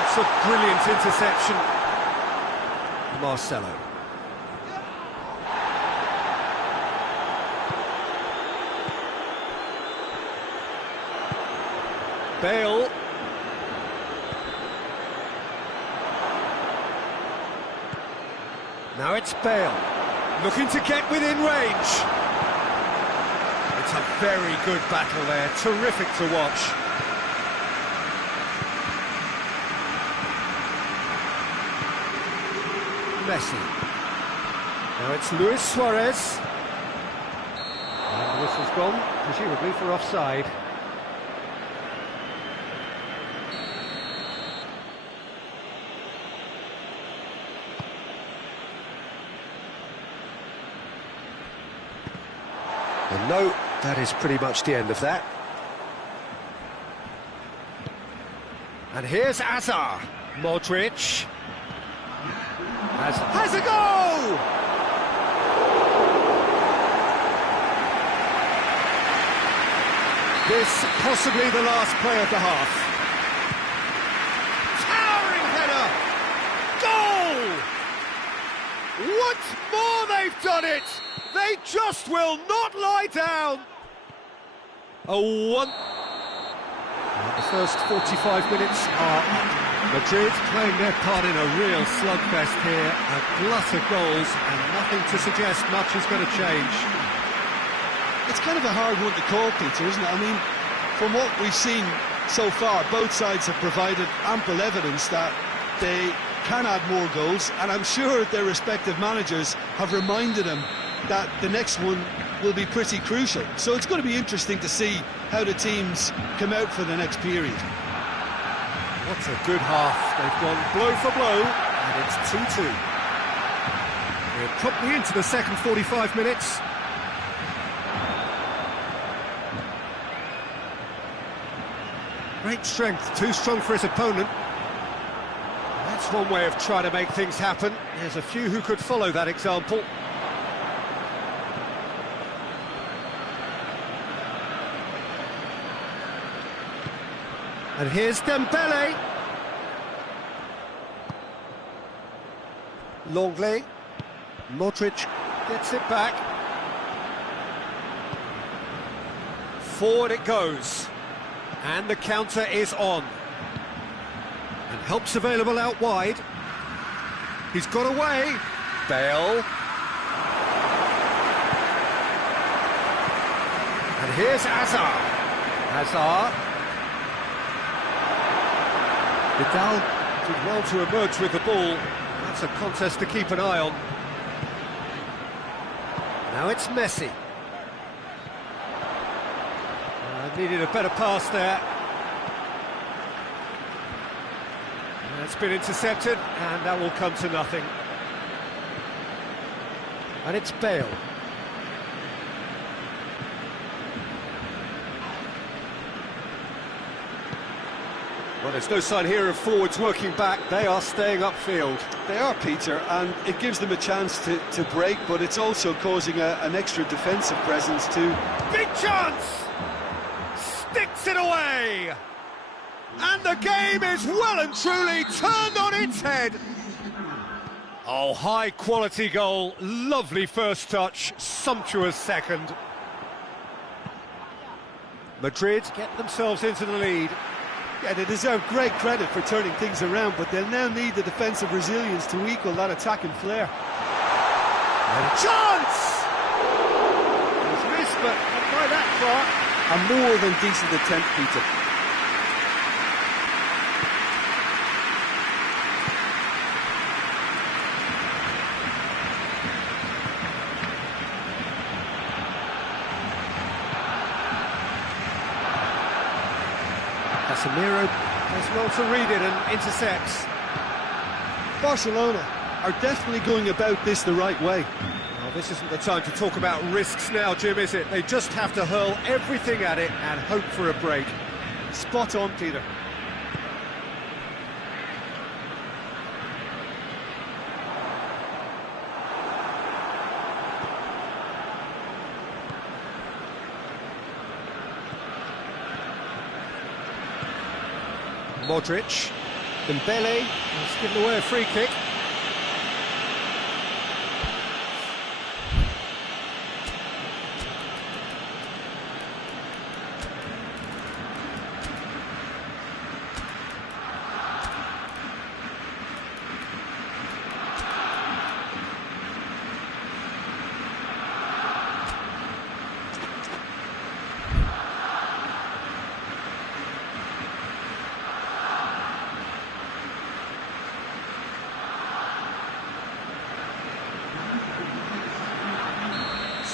It's a brilliant interception. Marcelo. Bale Now it's Bale, looking to get within range. It's a very good battle there, terrific to watch. Messi. Now it's Luis Suarez. And the whistle's gone, presumably for offside. And no, that is pretty much the end of that. And here's Azar. Modric. Has a goal! This possibly the last play of the half. Towering header! Goal! Once more they've done it! They just will not lie down! The first 45 minutes are up. Madrid playing their part in a real slugfest here, a glut of goals, and nothing to suggest much is going to change. It's kind of a hard one to call, Peter, isn't it? I mean, from what we've seen so far, both sides have provided ample evidence that they can add more goals, and I'm sure their respective managers have reminded them that the next one will be pretty crucial. So it's going to be interesting to see how the teams come out for the next period. What a good half. They've gone blow for blow, and it's 2-2. We're properly into the second 45 minutes. Great strength, too strong for his opponent. That's one way of trying to make things happen. There's a few who could follow that example. And here's Dembele. Longley. Modric gets it back. Forward it goes. And the counter is on. And help's available out wide. He's got away. Bale. And here's Azar. Azar. Vidal did well to emerge with the ball. That's a contest to keep an eye on. Now it's Messi. Needed a better pass there. It's been intercepted, and that will come to nothing. And it's Bale. Well, there's no sign here of forwards working back. They are staying upfield. They are, Peter, and it gives them a chance to break, but it's also causing an extra defensive presence too. Big chance! Sticks it away! And the game is well and truly turned on its head. Oh, high-quality goal. Lovely first touch, sumptuous second. Madrid get themselves into the lead. Yeah, they deserve great credit for turning things around, but they'll now need the defensive resilience to equal that attacking flair. And a chance! It's missed, but not by that far. A more than decent attempt, Peter. Casemiro does well to read it and intercepts. Barcelona are definitely going about this the right way. Well, this isn't the time to talk about risks now, Jim, is it? They just have to hurl everything at it and hope for a break. Spot on, Peter. Modric, Dembele has given away a free kick.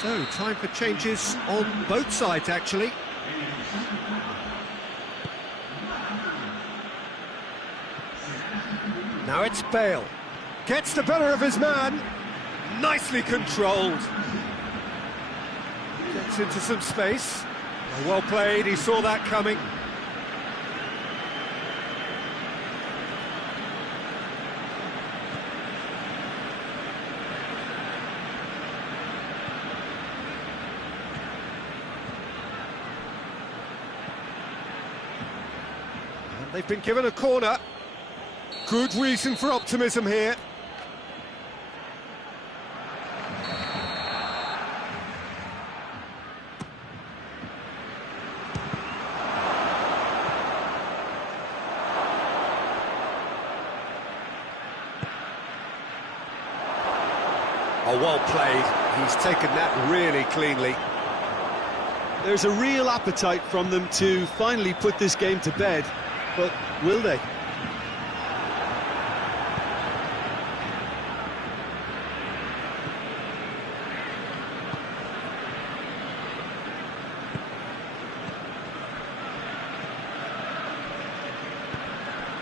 So, time for changes on both sides, actually. Now it's Bale. Gets the better of his man. Nicely controlled. Gets into some space. Well played, he saw that coming. And they've been given a corner. Good reason for optimism here. Oh, well played. He's taken that really cleanly. There's a real appetite from them to finally put this game to bed, but will they?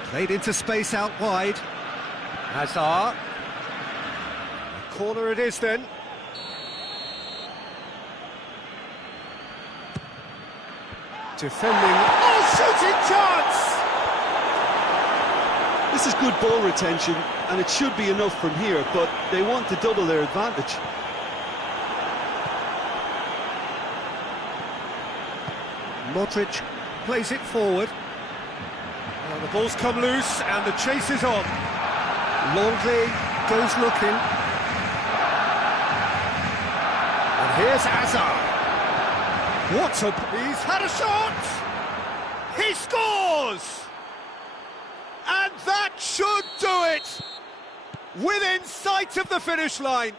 Played into space out wide. Hazard. Corner it is then. Defending. Oh, shooting chance! This is good ball retention, and it should be enough from here, but they want to double their advantage. Modric plays it forward. Well, the ball's come loose, and the chase is on. Longley goes looking. Here's Hazard. He's had a shot! He scores! And that should do it! Within sight of the finish line.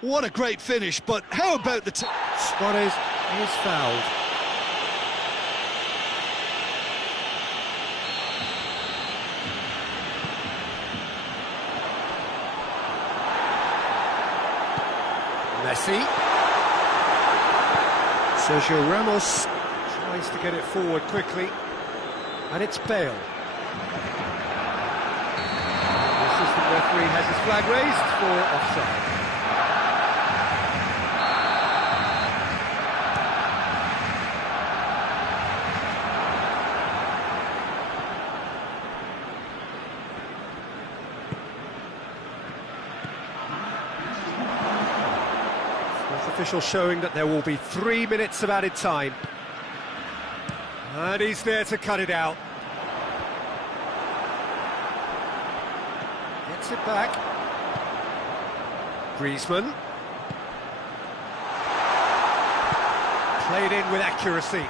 What a great finish, but how about the... Suarez is fouled. Messi. Sergio Ramos tries to get it forward quickly, and it's Bale. The assistant referee has his flag raised for offside. Official showing that there will be 3 minutes of added time. And he's there to cut it out. Gets it back. Griezmann. Played in with accuracy.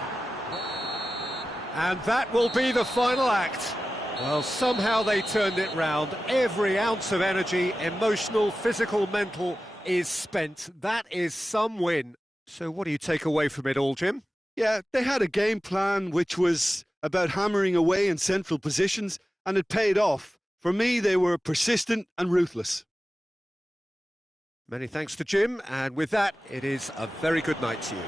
And that will be the final act. Well, somehow they turned it round. Every ounce of energy, emotional, physical, mental, is spent. That is some win. So what do you take away from it all, Jim? Yeah, they had a game plan which was about hammering away in central positions, and it paid off. For me, they were persistent and ruthless. Many thanks to Jim, and with that, it is a very good night to you.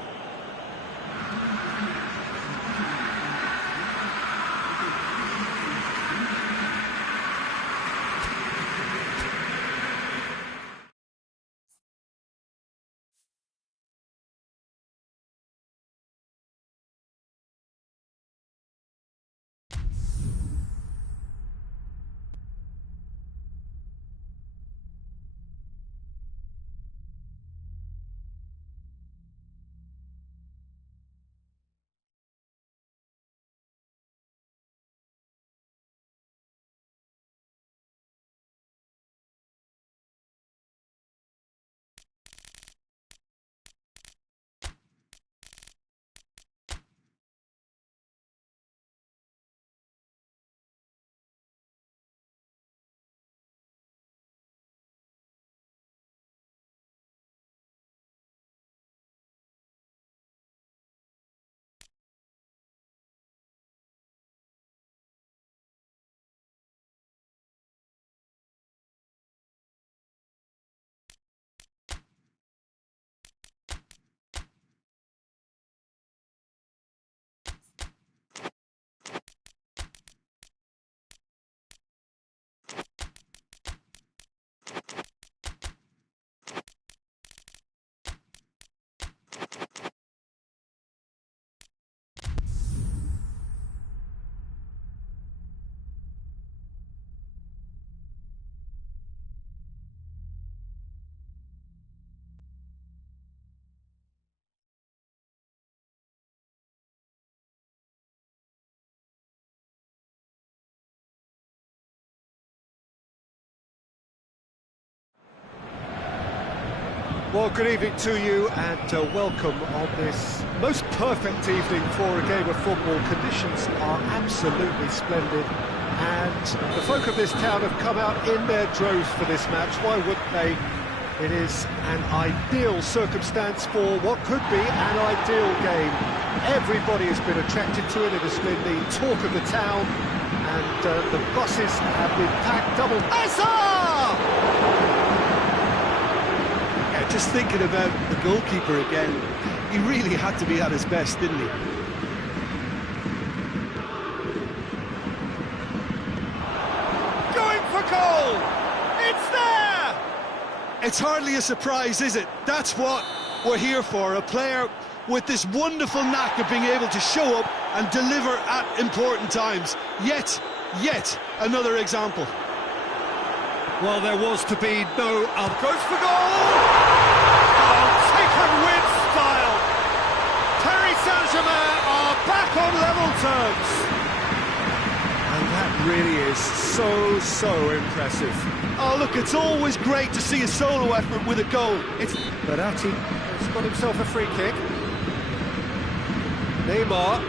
Well, good evening to you and welcome on this most perfect evening for a game of football. Conditions are absolutely splendid and the folk of this town have come out in their droves for this match. Why wouldn't they? It is an ideal circumstance for what could be an ideal game. Everybody has been attracted to it. It has been the talk of the town and the buses have been packed double. Hazard! Just thinking about the goalkeeper again, he really had to be at his best, didn't he? Going for goal! It's there! It's hardly a surprise, is it? That's what we're here for, a player with this wonderful knack of being able to show up and deliver at important times. Yet another example. Well, there was to be no other. Goes for goal! Taken with style. Paris Saint-Germain are back on level terms. And that really is so impressive. Oh, look, it's always great to see a solo effort with a goal. It's Berratti has got himself a free kick. Neymar.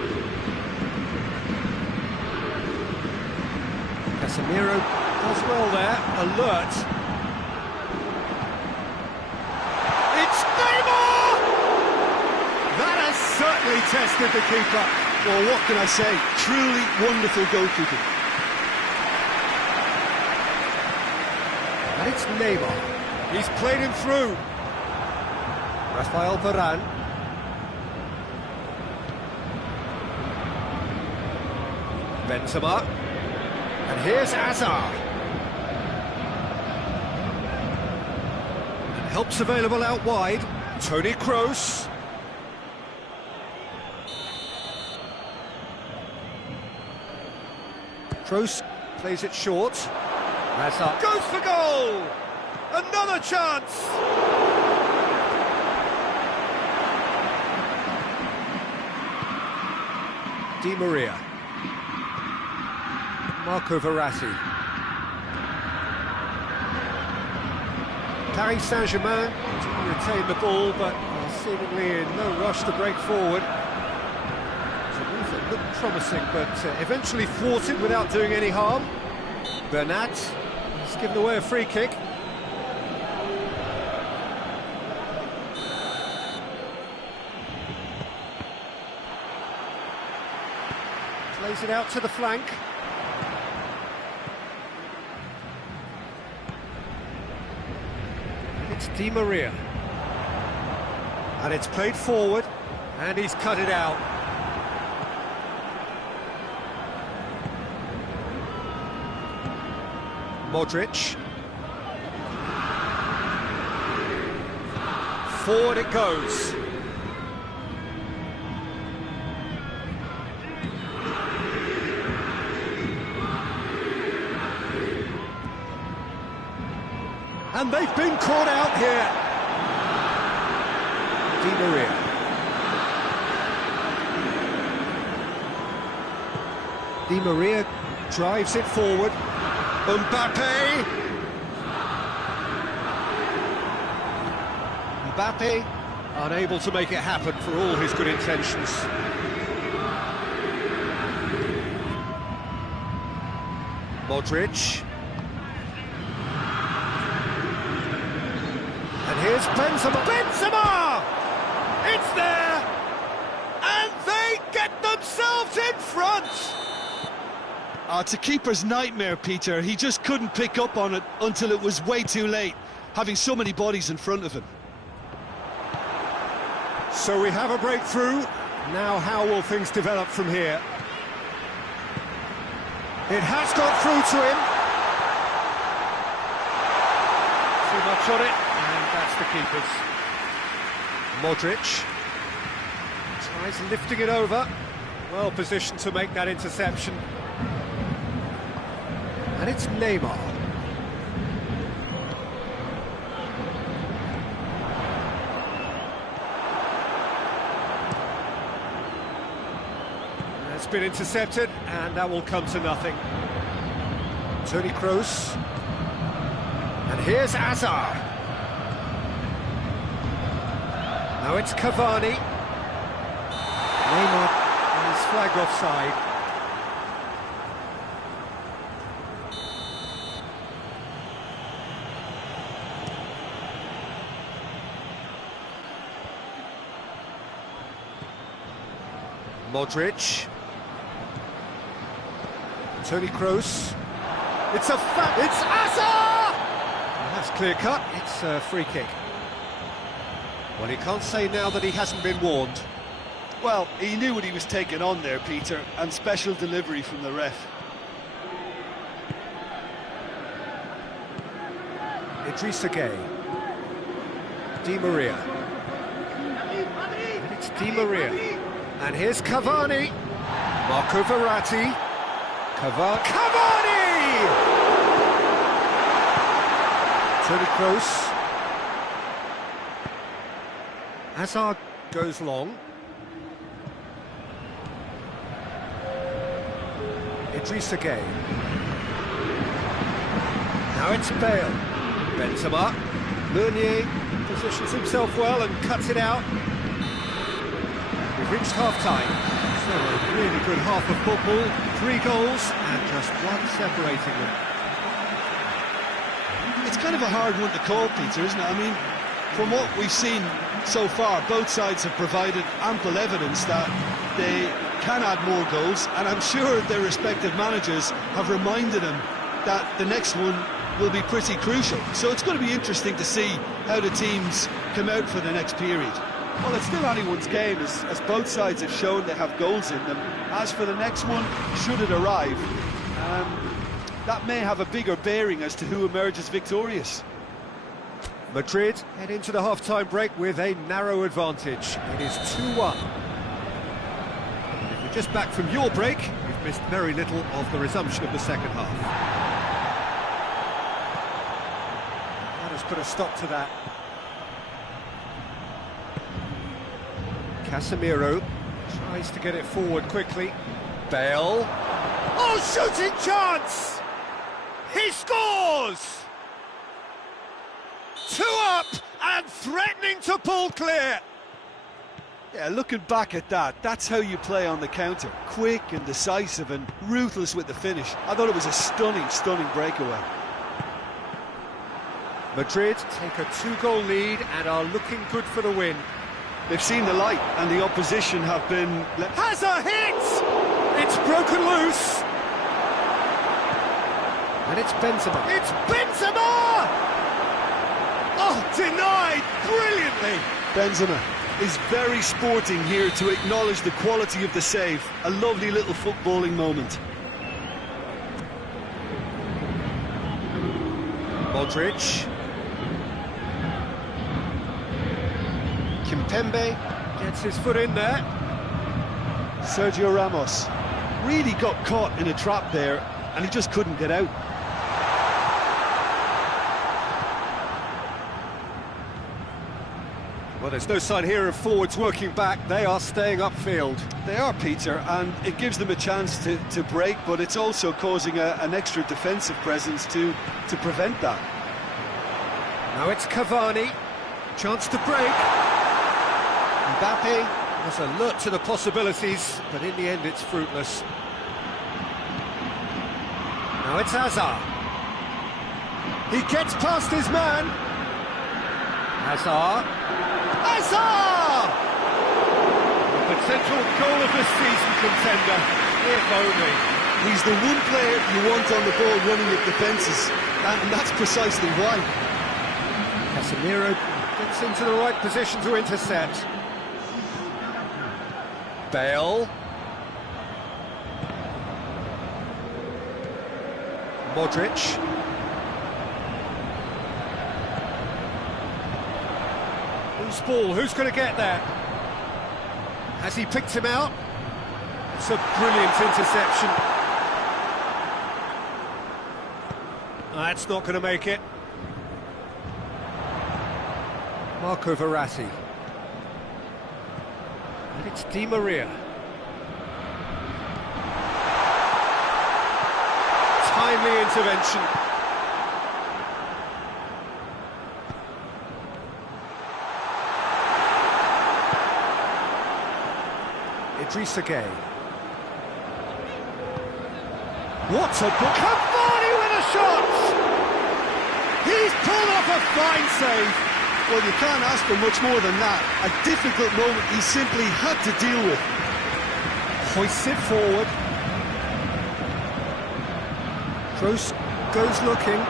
Casemiro does well there. Alert. Certainly tested the keeper. Well, what can I say? Truly wonderful goalkeeping. And it's Neymar. He's played him through. Rafael Varane. Benzema. And here's Hazard. And help's available out wide. Toni Kroos. Kroos plays it short. Hazard goes for goal! Another chance! Di Maria. Marco Verratti. Paris Saint-Germain retain the ball, but are seemingly in no rush to break forward. It looked promising, but eventually thwarted without doing any harm. Bernat has given away a free kick. Plays it out to the flank. It's Di Maria. And it's played forward, and he's cut it out. Modric. Forward it goes. And they've been caught out here. Di Maria. Di Maria drives it forward. Mbappe! Mbappe unable to make it happen for all his good intentions. Modric. And here's Benzema. Benzema! It's there! And they get themselves in front! It's a keeper's nightmare, Peter. He just couldn't pick up on it until it was way too late, having so many bodies in front of him. So we have a breakthrough. Now how will things develop from here? It has got through to him. Too much on it, and that's the keeper's. Modric tries lifting it over. Well positioned to make that interception. And it's Neymar. That's been intercepted, and that will come to nothing. Toni Kroos. And here's Hazard. Now it's Cavani. Neymar is flagged offside. Modric. Toni Kroos. It's Hazard! That's clear cut. It's a free kick. Well, he can't say now that he hasn't been warned. Well, he knew what he was taking on there, Peter, and special delivery from the ref. Idrissa Gueye. Di Maria. And it's Di Maria. And here's Cavani. Marco Verratti. Cavani! Toni Kroos. Hazard goes long. Idrissa Gueye. Now it's Bale. Benzema. Meunier positions himself well and cuts it out. We've reached half-time. So a really good half of football. 3 goals and just one separating them. It's kind of a hard one to call, Peter, isn't it? I mean, from what we've seen so far, both sides have provided ample evidence that they can add more goals, and I'm sure their respective managers have reminded them that the next one will be pretty crucial. So it's going to be interesting to see how the teams come out for the next period. Well, it's still anyone's game, as both sides have shown they have goals in them. As for the next one, should it arrive, that may have a bigger bearing as to who emerges victorious. Madrid head into the half-time break with a narrow advantage. It is 2-1. If you're just back from your break, you've missed very little of the resumption of the second half. That has put a stop to that. Casemiro tries to get it forward quickly. Bale. Oh, shooting chance! He scores! 2 up and threatening to pull clear. Yeah, looking back at that, that's how you play on the counter. Quick and decisive and ruthless with the finish. I thought it was a stunning breakaway. Madrid take a 2-goal lead and are looking good for the win. They've seen the light and the opposition have been... Has a hit! It's broken loose. And it's Benzema. It's Benzema! Oh, denied brilliantly. Benzema is very sporting here to acknowledge the quality of the save. A lovely little footballing moment. Modric. Kimpembe gets his foot in there. Sergio Ramos really got caught in a trap there and he just couldn't get out. Well, there's no sign here of forwards working back. They are staying upfield. They are, Peter, and it gives them a chance to break, but it's also causing an extra defensive presence to prevent that. Now it's Cavani. Chance to break. Mbappe was alert to the possibilities, but in the end it's fruitless. Now it's Hazard. He gets past his man. Hazard. Hazard! A potential goal of the season contender, if only. He's the one player you want on the ball running at defences, and that's precisely why. Casemiro gets into the right position to intercept. Bale. Modric. Who's ball? Who's going to get there? Has he picked him out? It's a brilliant interception. That's not going to make it. Marco Verratti. And it's Di Maria. Timely intervention. Idrissa Gueye. What a ball! Cavani with a shot! He's pulled off a fine save. Well, you can't ask for much more than that. A difficult moment he simply had to deal with. Hoists it forward. Kroos goes looking.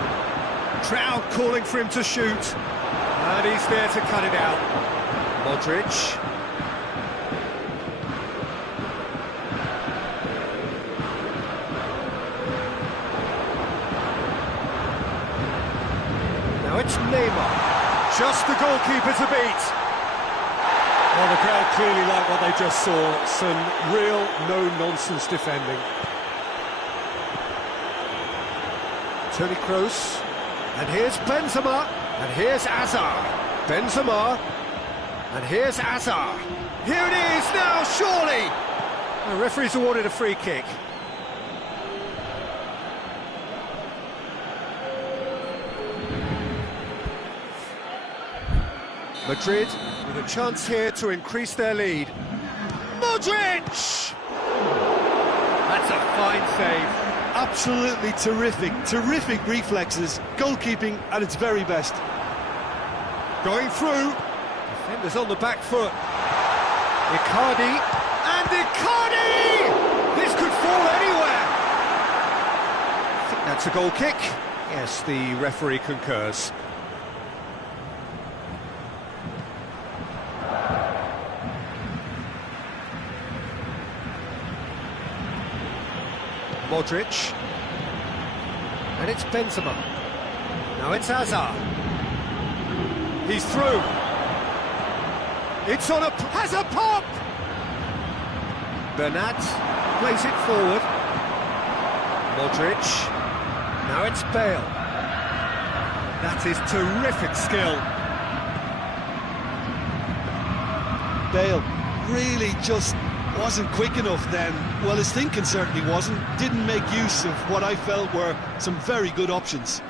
Crowd calling for him to shoot. And he's there to cut it out. Modric. Now it's Neymar. Just the goalkeeper to beat. Well, the crowd clearly like what they just saw. Some real no-nonsense defending. Toni Kroos. And here's Benzema. And here's Hazard. Benzema. And here's Hazard. Here it is now, surely. The referee's awarded a free kick. Madrid with a chance here to increase their lead. Modric! That's a fine save. Absolutely terrific reflexes, goalkeeping at its very best. Going through, defenders on the back foot. Icardi, and Icardi! This could fall anywhere. I think that's a goal kick. Yes, the referee concurs. Modric, and it's Benzema. Now it's Hazard. He's through. It's on has a pop. Bernat plays it forward. Modric. Now it's Bale. That is terrific skill. Bale really just wasn't quick enough then. Well, his thinking certainly wasn't. Didn't make use of what I felt were some very good options.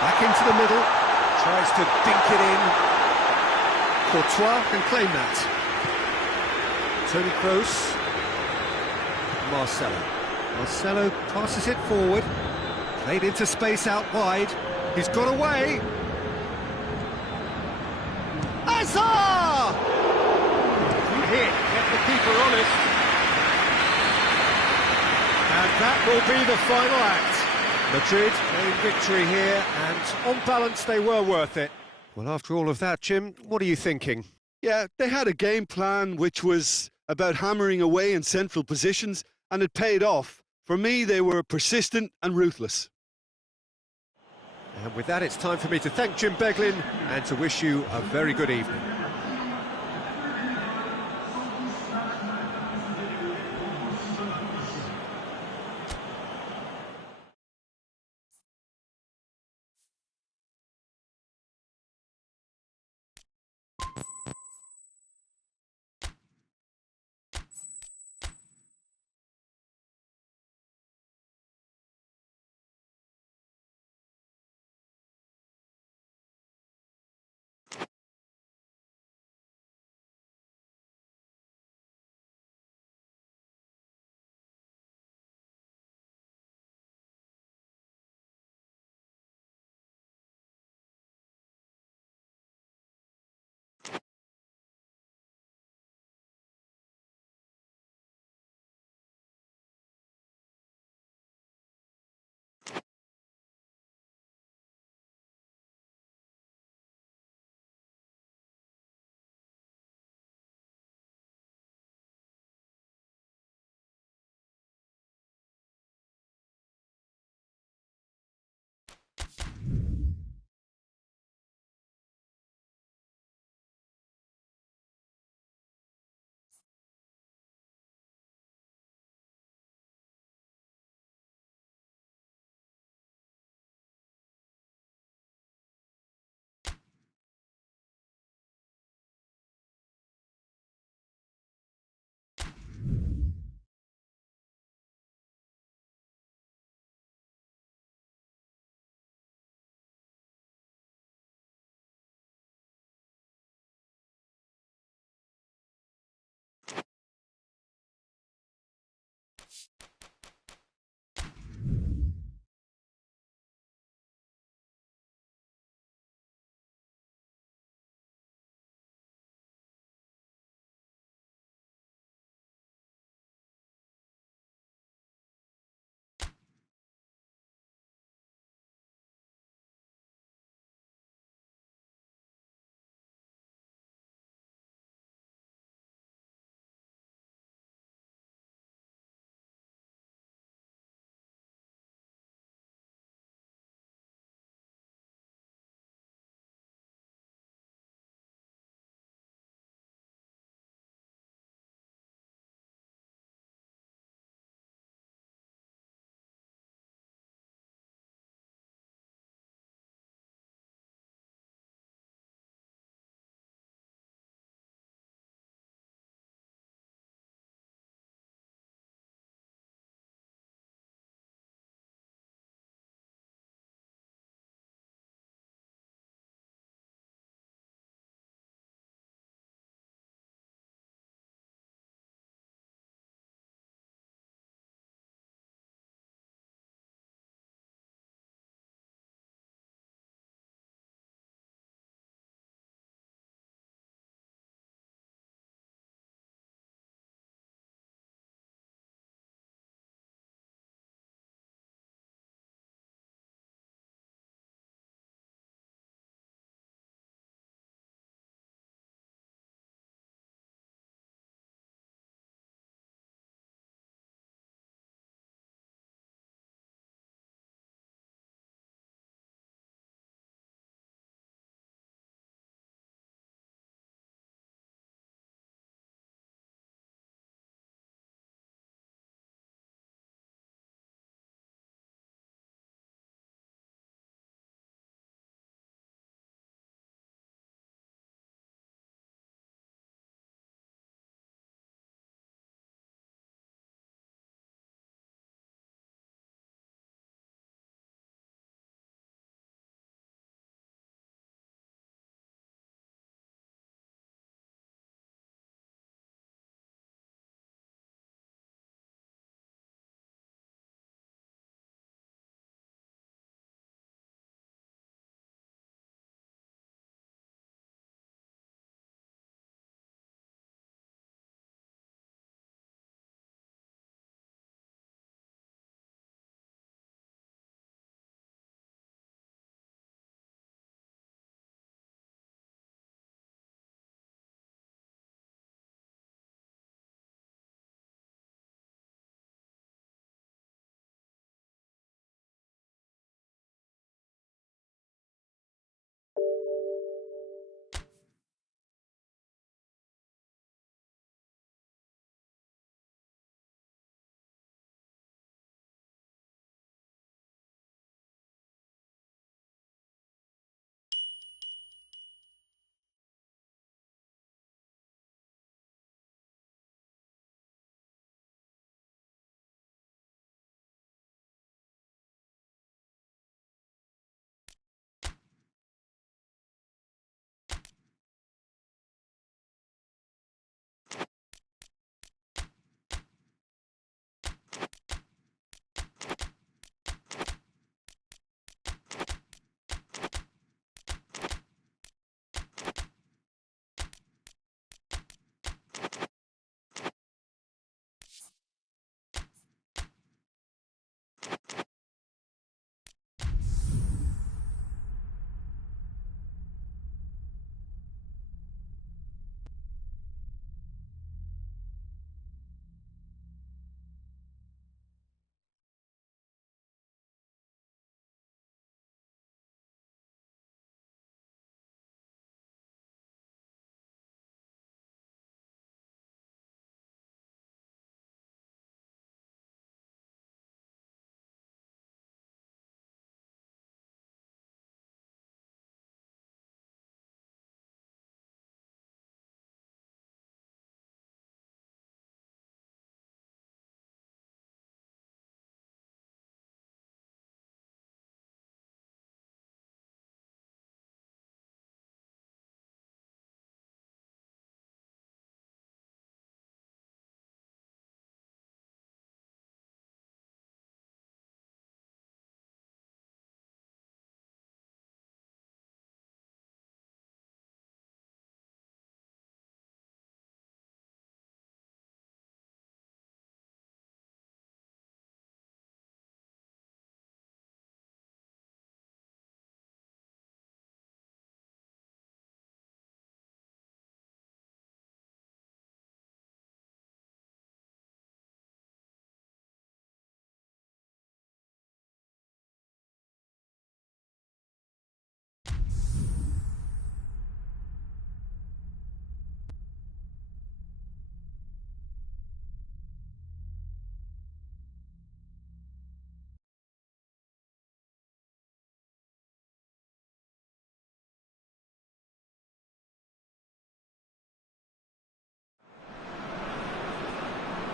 Back into the middle. Tries to dink it in. Courtois can claim that. Toni Kroos. Marcelo. Marcelo passes it forward. Played into space out wide. He's got away. Hazard! Hit, get the keeper honest. And that will be the final act. Madrid gained victory here, and on balance they were worth it. Well, after all of that, Jim, what are you thinking? Yeah, they had a game plan which was about hammering away in central positions, and it paid off. For me, they were persistent and ruthless. And with that, it's time for me to thank Jim Beglin and to wish you a very good evening.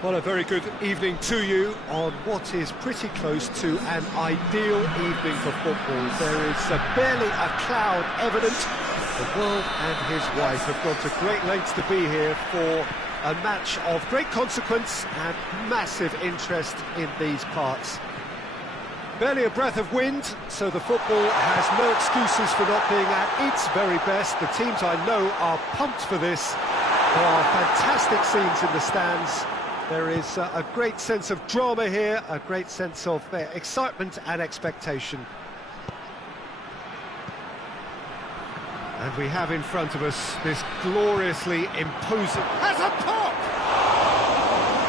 Well, a very good evening to you on what is pretty close to an ideal evening for football. There is barely a cloud evident. The world and his wife have gone to great lengths to be here for a match of great consequence and massive interest in these parts. Barely a breath of wind, so the football has no excuses for not being at its very best. The teams I know are pumped for this. There are fantastic scenes in the stands. There is a great sense of drama here, a great sense of excitement and expectation. And we have in front of us this gloriously imposing... Has a pop!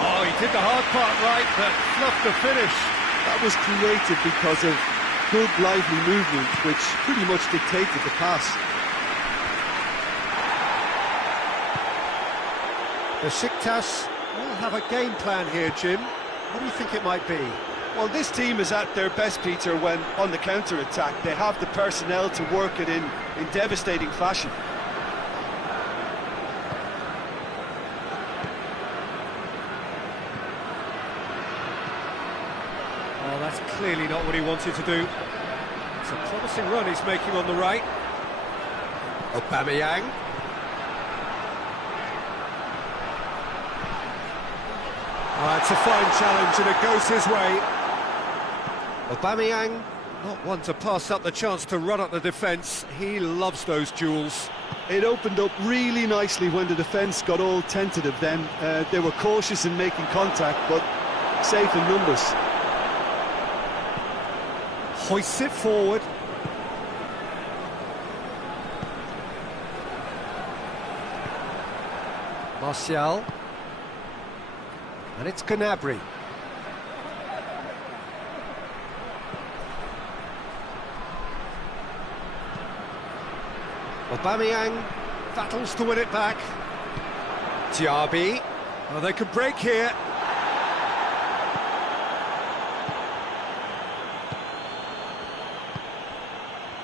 Oh, he did the hard part right, but fluffed the finish. That was created because of good, lively movement, which pretty much dictated the pass. Besiktas will have a game plan here, Jim. What do you think it might be? Well, this team is at their best, Peter, when on the counter-attack. They have the personnel to work it in devastating fashion. Well, that's clearly not what he wanted to do. It's a promising run he's making on the right. Aubameyang. Oh, it's a fine challenge and it goes his way. Aubameyang, not one to pass up the chance to run up the defence. He loves those duels. It opened up really nicely when the defence got all tentative then. They were cautious in making contact, but safe in numbers. Hoists it forward. Martial. And it's Gnabry. Aubameyang battles to win it back. Diaby. Oh, they could break here.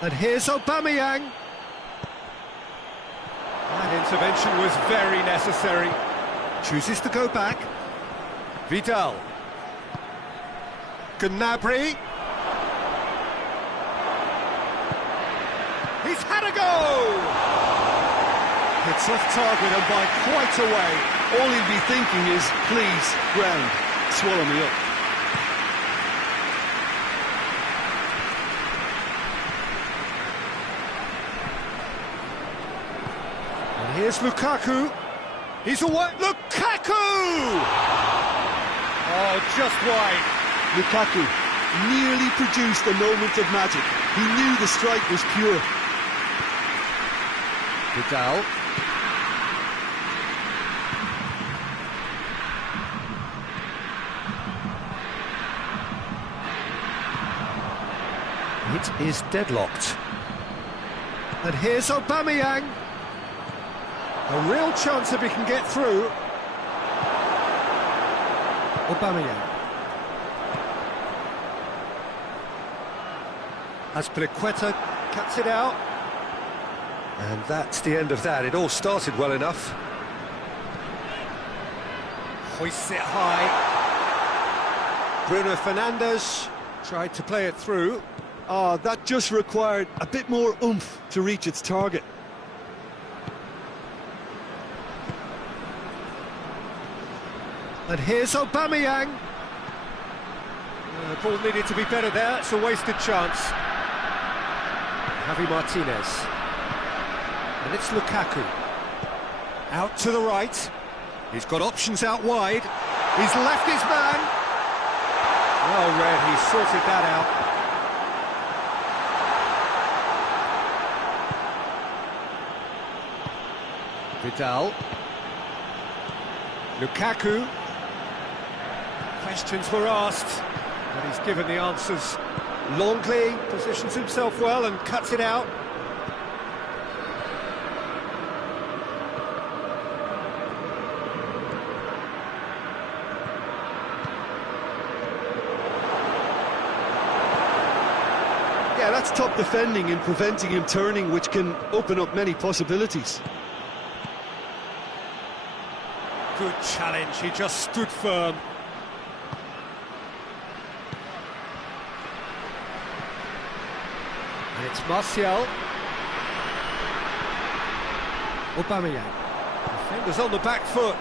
And here's Aubameyang. That intervention was very necessary. Chooses to go back. Vidal. Gnabry. He's had a go! It's off target and by quite a way. All he'd be thinking is, please, ground, swallow me up. And here's Lukaku. He's away. Lukaku! Oh, just wide. Lukaku nearly produced a moment of magic. He knew the strike was pure. Vidal. It is deadlocked. And here's Aubameyang. A real chance if he can get through. Aubameyang. Azpilicueta cuts it out. And that's the end of that. It all started well enough. Hoists it high. Bruno Fernandes tried to play it through. That just required a bit more oomph to reach its target. And here's Aubameyang. The ball needed to be better there. It's a wasted chance. Javi Martinez. And it's Lukaku. Out to the right. He's got options out wide. He's left his man. Well read, he sorted that out. Vidal. Lukaku. Questions were asked, but he's given the answers. Longley positions himself well and cuts it out. Yeah, that's top defending and preventing him turning, which can open up many possibilities. Good challenge, he just stood firm. And it's Martial. Aubameyang. Defenders on the back foot.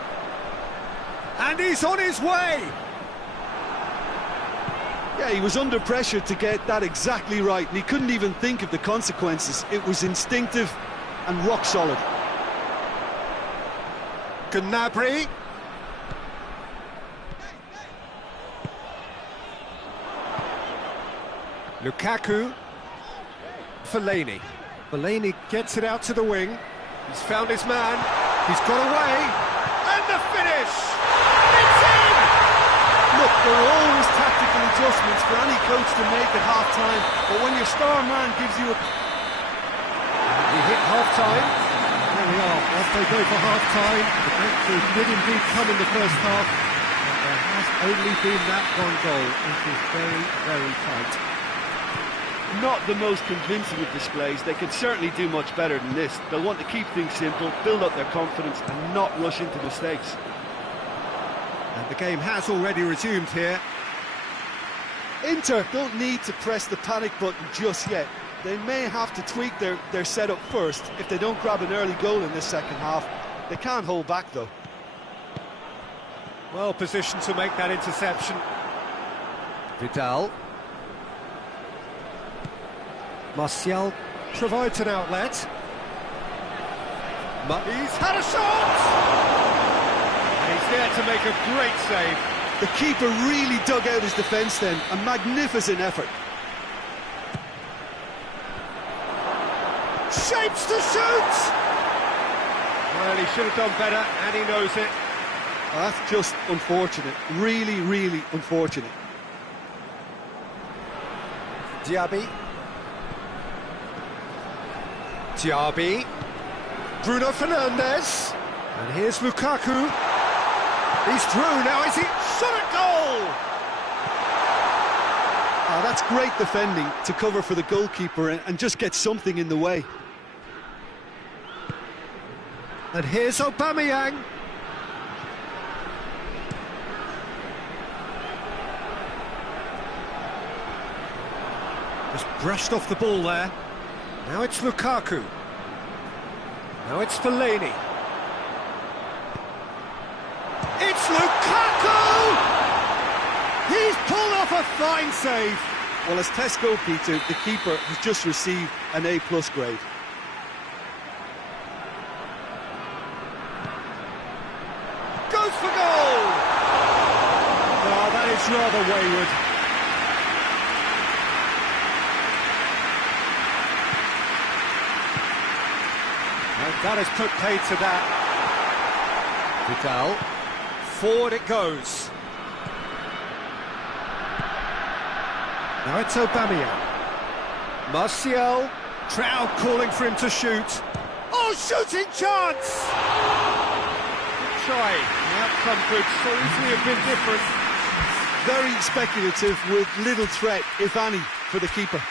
And he's on his way! Yeah, he was under pressure to get that exactly right, and he couldn't even think of the consequences. It was instinctive and rock solid. Gnabry. Lukaku. Fellaini. Fellaini gets it out to the wing. He's found his man. He's got away. And the finish! It's in! Look, there are always tactical adjustments for any coach to make at half-time, but when your star man gives you a... We hit half-time. There we are, as they go for half-time. The breakthrough did indeed come in the first half, and there has only been that one goal. It is very, very tight. Not the most convincing of displays. They could certainly do much better than this. They'll want to keep things simple, build up their confidence and not rush into mistakes. And the game has already resumed here. Inter don't need to press the panic button just yet. They may have to tweak their setup first if they don't grab an early goal in this second half. They can't hold back though. Well positioned to make that interception. Vidal. Martial provides an outlet. He's had a shot! And he's there to make a great save. The keeper really dug out his defence then. A magnificent effort. Shapes to shoot! Well, he should have done better, and he knows it. That's just unfortunate. Really, really unfortunate. Diaby. Bruno Fernandes. And here's Lukaku. He's through, now is he? Shot at goal! Ah, that's great defending to cover for the goalkeeper and just get something in the way. And here's Aubameyang. Just brushed off the ball there. Now it's Lukaku. Now it's Fellaini. It's Lukaku! He's pulled off a fine save. Well, as Tesco, Peter, the keeper has just received an A+ grade. Goes for goal! Oh, that is rather wayward. And that has put paid to that. Vidal. Forward it goes. Now it's Aubameyang. Martial. Crowd calling for him to shoot. Oh, shooting chance! Try. The outcome could so easily have been different. Very speculative with little threat, if any, for the keeper.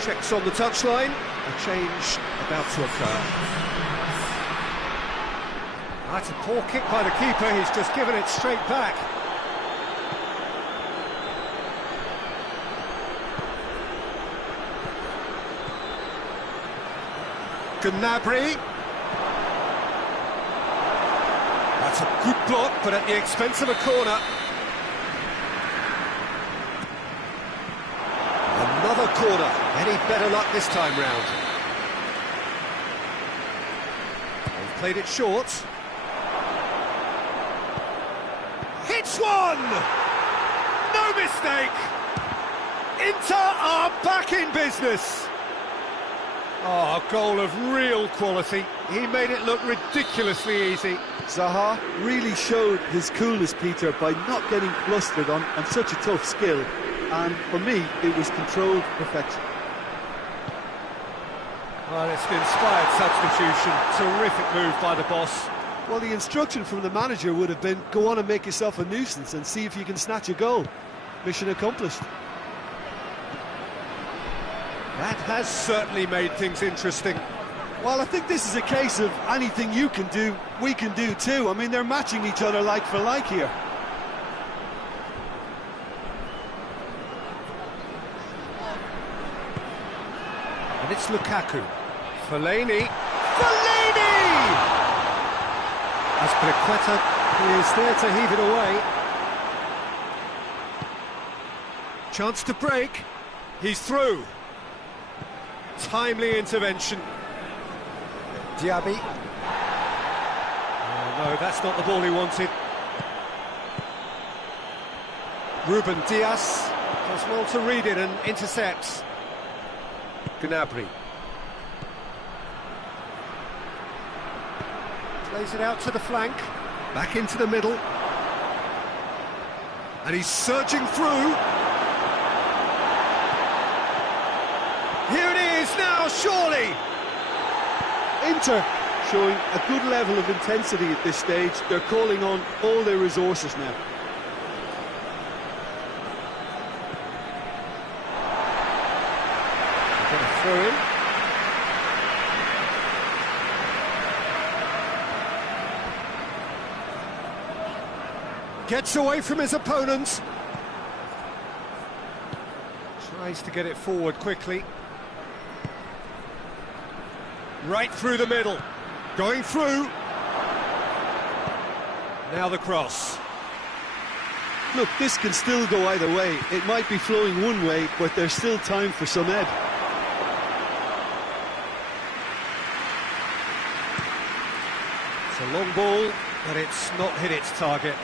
Checks on the touchline, a change about to occur. That's a poor kick by the keeper, he's just given it straight back. Gnabry. That's a good block, but at the expense of a corner. Another corner. Any better luck this time round? They've played it short. Hits one! no mistake! Inter are back in business! Oh, a goal of real quality. He made it look ridiculously easy. Zaha really showed his coolness, Peter, by not getting flustered on such a tough skill. And for me, it was controlled perfection. Well, it's an inspired substitution. Terrific move by the boss. Well, the instruction from the manager would have been, go on and make yourself a nuisance and see if you can snatch a goal. Mission accomplished. That has certainly made things interesting. Well, I think this is a case of anything you can do, we can do too. I mean, they're matching each other like for like here. And it's Lukaku. Fellaini. Fellaini! Azpilicueta is there to heave it away. Chance to break. He's through. Timely intervention. Diaby. Oh no, that's not the ball he wanted. Ruben Dias does well to read it and intercepts. Gnabry. Plays it out to the flank. Back into the middle. And he's surging through. Here it is now, surely! Inter showing a good level of intensity at this stage. They're calling on all their resources now. They're going to throw in. Gets away from his opponents. Tries to get it forward quickly. Right through the middle. Going through. Now the cross. Look, this can still go either way. It might be flowing one way, but there's still time for some ebb. It's a long ball, but it's not hit its target.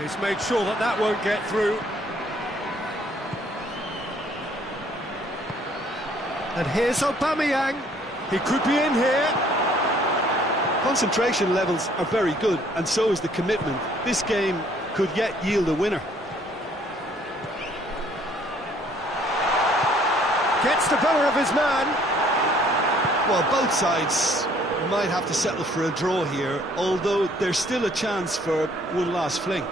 He's made sure that that won't get through. And here's Aubameyang. He could be in here. Concentration levels are very good, and so is the commitment. This game could yet yield a winner. Gets the better of his man. Well, both sides might have to settle for a draw here, although there's still a chance for one last fling.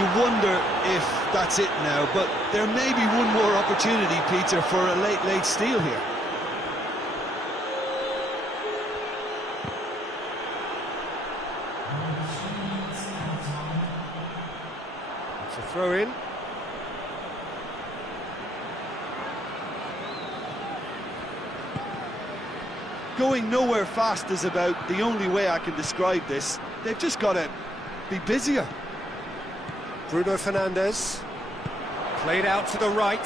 You wonder if that's it now, but there may be one more opportunity, Peter, for a late steal here. It's a throw in. Going nowhere fast is about the only way I can describe this. They've just got to be busier. Bruno Fernandes, played out to the right.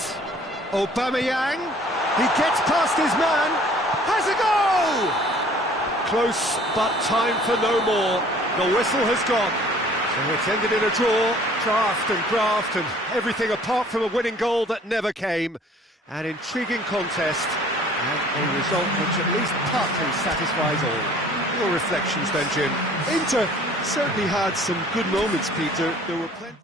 Aubameyang, he gets past his man, has a goal! Close, but time for no more. The whistle has gone. So it's ended in a draw, graft and everything apart from a winning goal that never came. An intriguing contest, and a result which at least partly satisfies all. Your reflections then, Jim? Inter certainly had some good moments, Peter. There were plenty.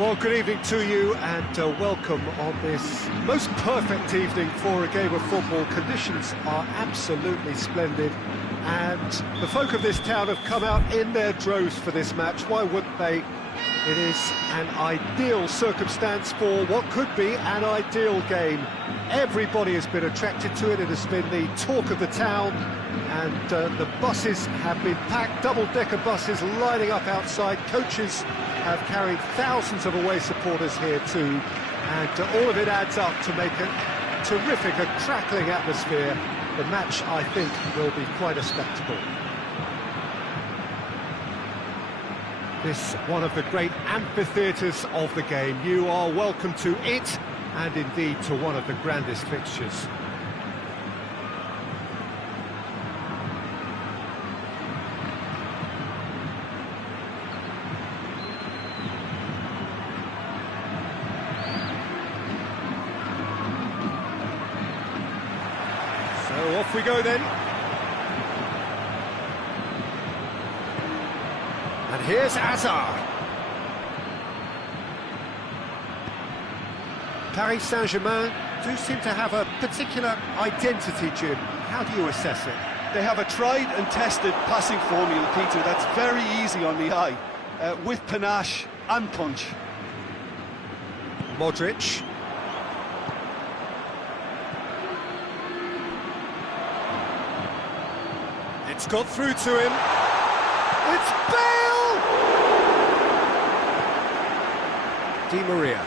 Well, good evening to you and welcome on this most perfect evening for a game of football. Conditions are absolutely splendid and the folk of this town have come out in their droves for this match. Why wouldn't they? It is an ideal circumstance for what could be an ideal game. Everybody has been attracted to it. It has been the talk of the town, and the buses have been packed, double-decker buses lining up outside. Coaches have carried thousands of away supporters here too, and all of it adds up to make a terrific, a crackling atmosphere. The match, I think, will be quite a spectacle. This one of the great amphitheatres of the game. You are welcome to it, and indeed to one of the grandest fixtures. So off we go then. And here's Hazard. Paris Saint-Germain do seem to have a particular identity, Jim. How do you assess it? They have a tried and tested passing formula, Peter, that's very easy on the eye, with panache and punch. Modric. It's got through to him. It's Bale! Di Maria.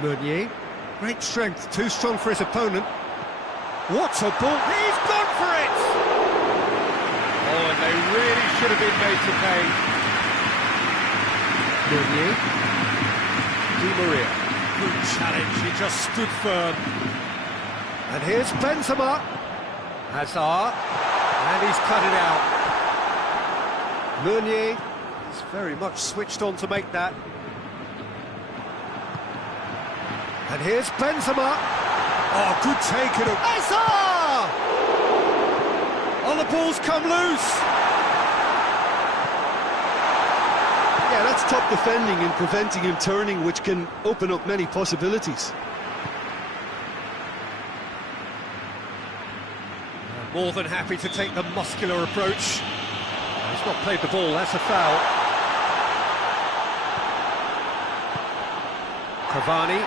Meunier. Great strength, too strong for his opponent. What a ball! He's gone for it! Oh, and they really should have been made to pay. Meunier. Di Maria. Good challenge, he just stood firm. And here's Benzema. Hazard. And he's cut it out. Meunier is very much switched on to make that. And here's Benzema. Oh, good take it. Hazard! Oh, the ball's come loose. Yeah, that's top defending and preventing him turning, which can open up many possibilities. More than happy to take the muscular approach. He's not played the ball, that's a foul. Cavani.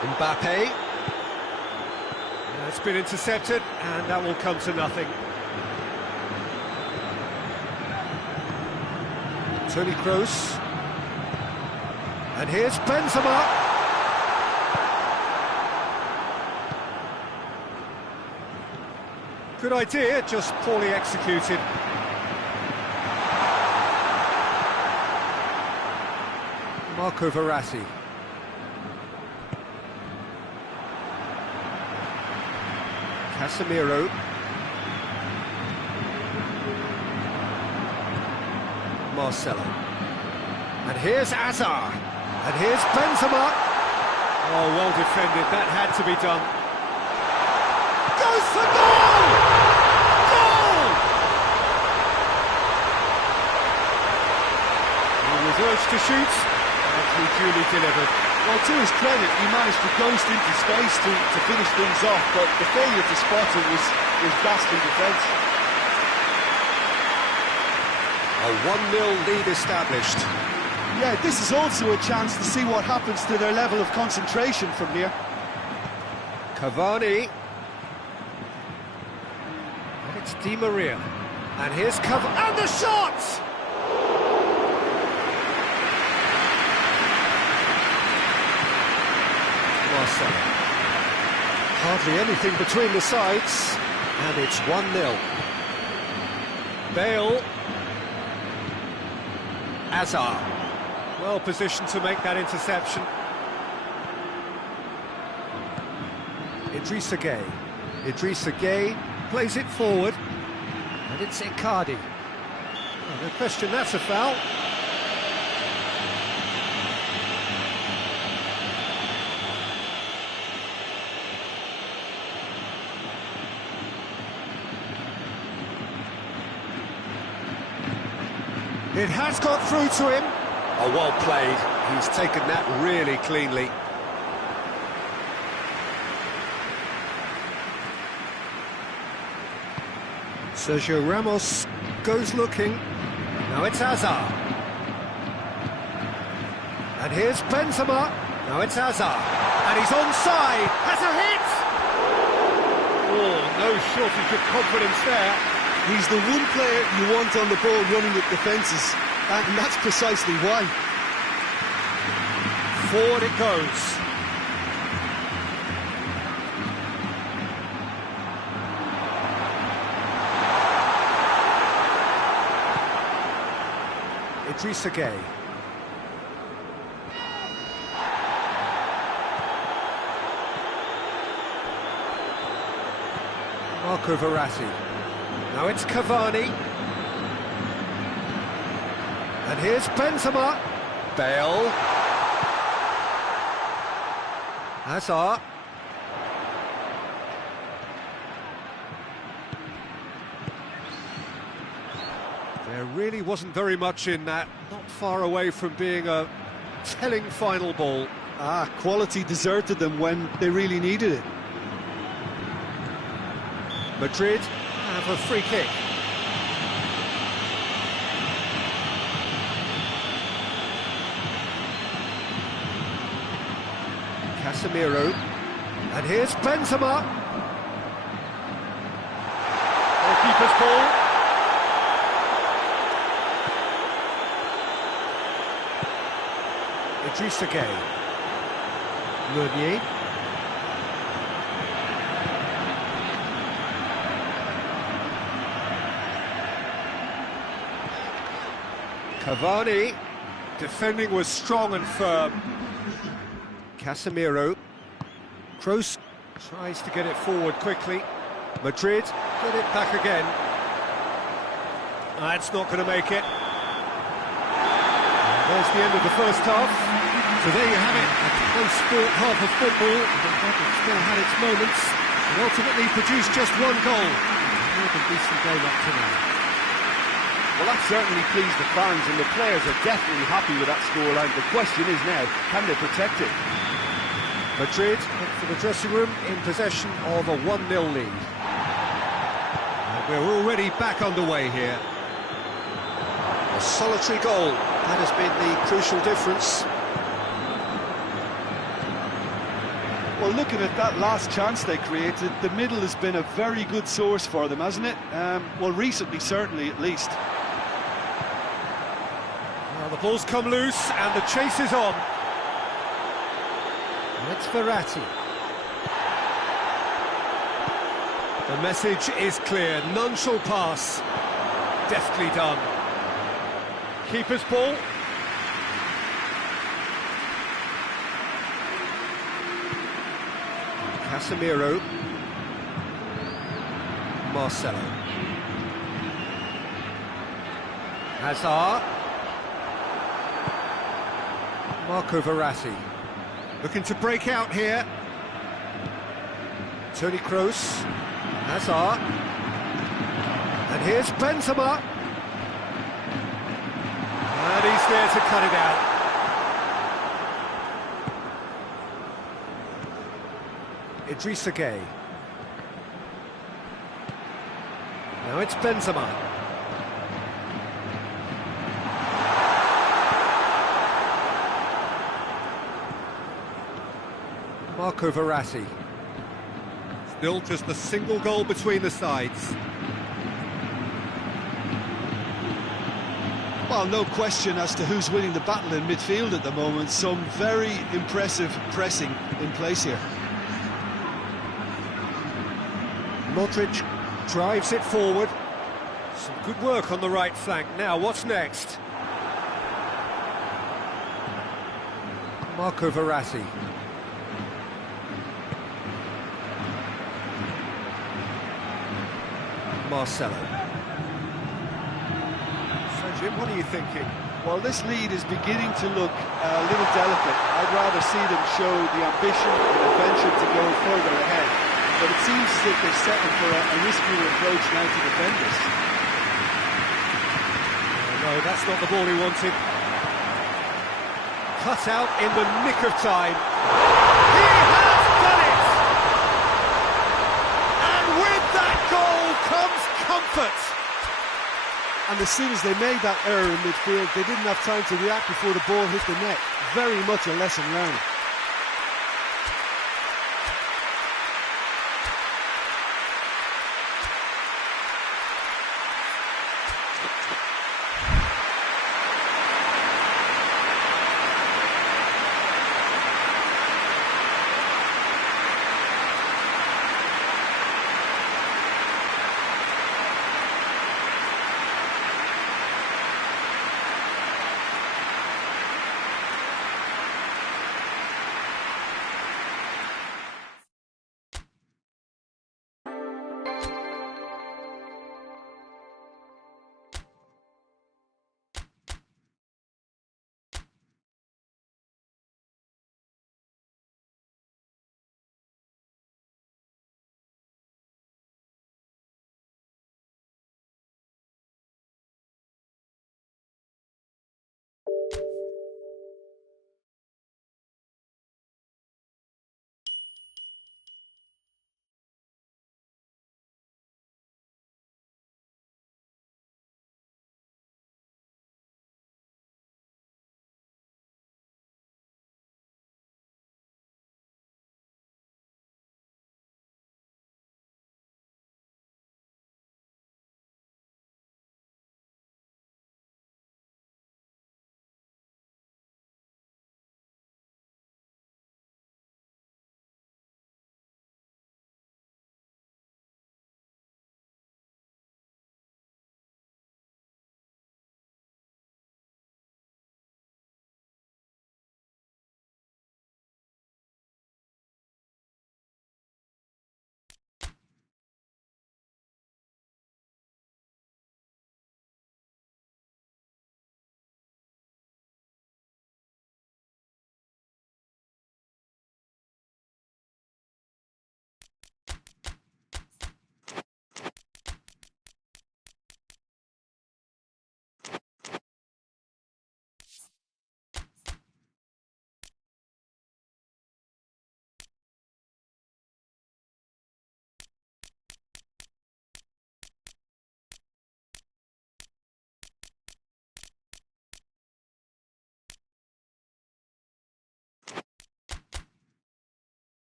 Mbappe. It's been intercepted, and that will come to nothing. Toni Kroos. And here's Benzema. Good idea, just poorly executed. Marco Verratti. Casemiro. Marcelo. And here's Hazard. And here's Benzema. Oh, well defended, that had to be done. Goes for goal! Goal! He was urged to shoot, and he duly delivered. Well, to his credit, he managed to ghost into space to finish things off, but the failure to spot it was ghastly defence. A 1-0 lead established. Yeah, this is also a chance to see what happens to their level of concentration from here. Cavani. And it's Di Maria. And here's Cavani. And the shot! Marcelo. Hardly anything between the sides. And it's 1-0. Bale. Hazard. Well positioned to make that interception. Idrissa Gueye. Idrissa Gueye plays it forward. And it's Icardi. Oh, no question, that's a foul. It has got through to him. Oh, well played. He's taken that really cleanly. Sergio Ramos goes looking. Now it's Hazard. And here's Benzema. Now it's Hazard. And he's onside. Has a hit! Oh, no shortage of confidence there. He's the one player you want on the ball running with defences, and that's precisely why. Forward it goes. Idrissa Gueye. Marco Verratti. Now it's Cavani. And here's Benzema. Bale. Hazard. There really wasn't very much in that, not far away from being a telling final ball. Quality deserted them when they really needed it. Madrid have a free kick. Casemiro. And here's Benzema. Goalkeeper's ball. Idrissa Gueye. Meunier. Cavani. Defending was strong and firm. Casemiro. Kroos tries to get it forward quickly. Madrid get it back again. That's not going to make it. There's the end of the first half. So there you have it, a close-fought half of football. It still had its moments, and ultimately produced just one goal. More than decent game up to now. Well, that certainly pleased the fans, and the players are definitely happy with that scoreline. The question is now, can they protect it? Madrid up for the dressing room in possession of a 1-0 lead. And we're already back underway here. A solitary goal, that has been the crucial difference. Well, looking at that last chance they created, the middle has been a very good source for them, hasn't it? Well, recently, certainly, at least. Well, the ball's come loose, and the chase is on. And it's Verratti. The message is clear, none shall pass. Deftly done. Keeper's ball. Casemiro. Marcelo. Hazard. Marco Verratti. Looking to break out here. Toni Kroos. Hazard. And here's Benzema. And he's there to cut it out. Idrissa Gueye. Now it's Benzema. Marco Verratti. Still just a single goal between the sides. Well, no question as to who's winning the battle in midfield at the moment. Some very impressive pressing in place here. Modric drives it forward. Some good work on the right flank. Now, what's next? Marco Verratti. Marcelo. So, Jim, what are you thinking? Well, this lead is beginning to look a little delicate. I'd rather see them show the ambition and adventure to go further ahead. But it seems as if they're settled for a riskier approach now to defend this. No, that's not the ball he wanted. Cut out in the nick of time. He has done it! And with that goal comes comfort. And as soon as they made that error in midfield, they didn't have time to react before the ball hit the net. Very much a lesson learned.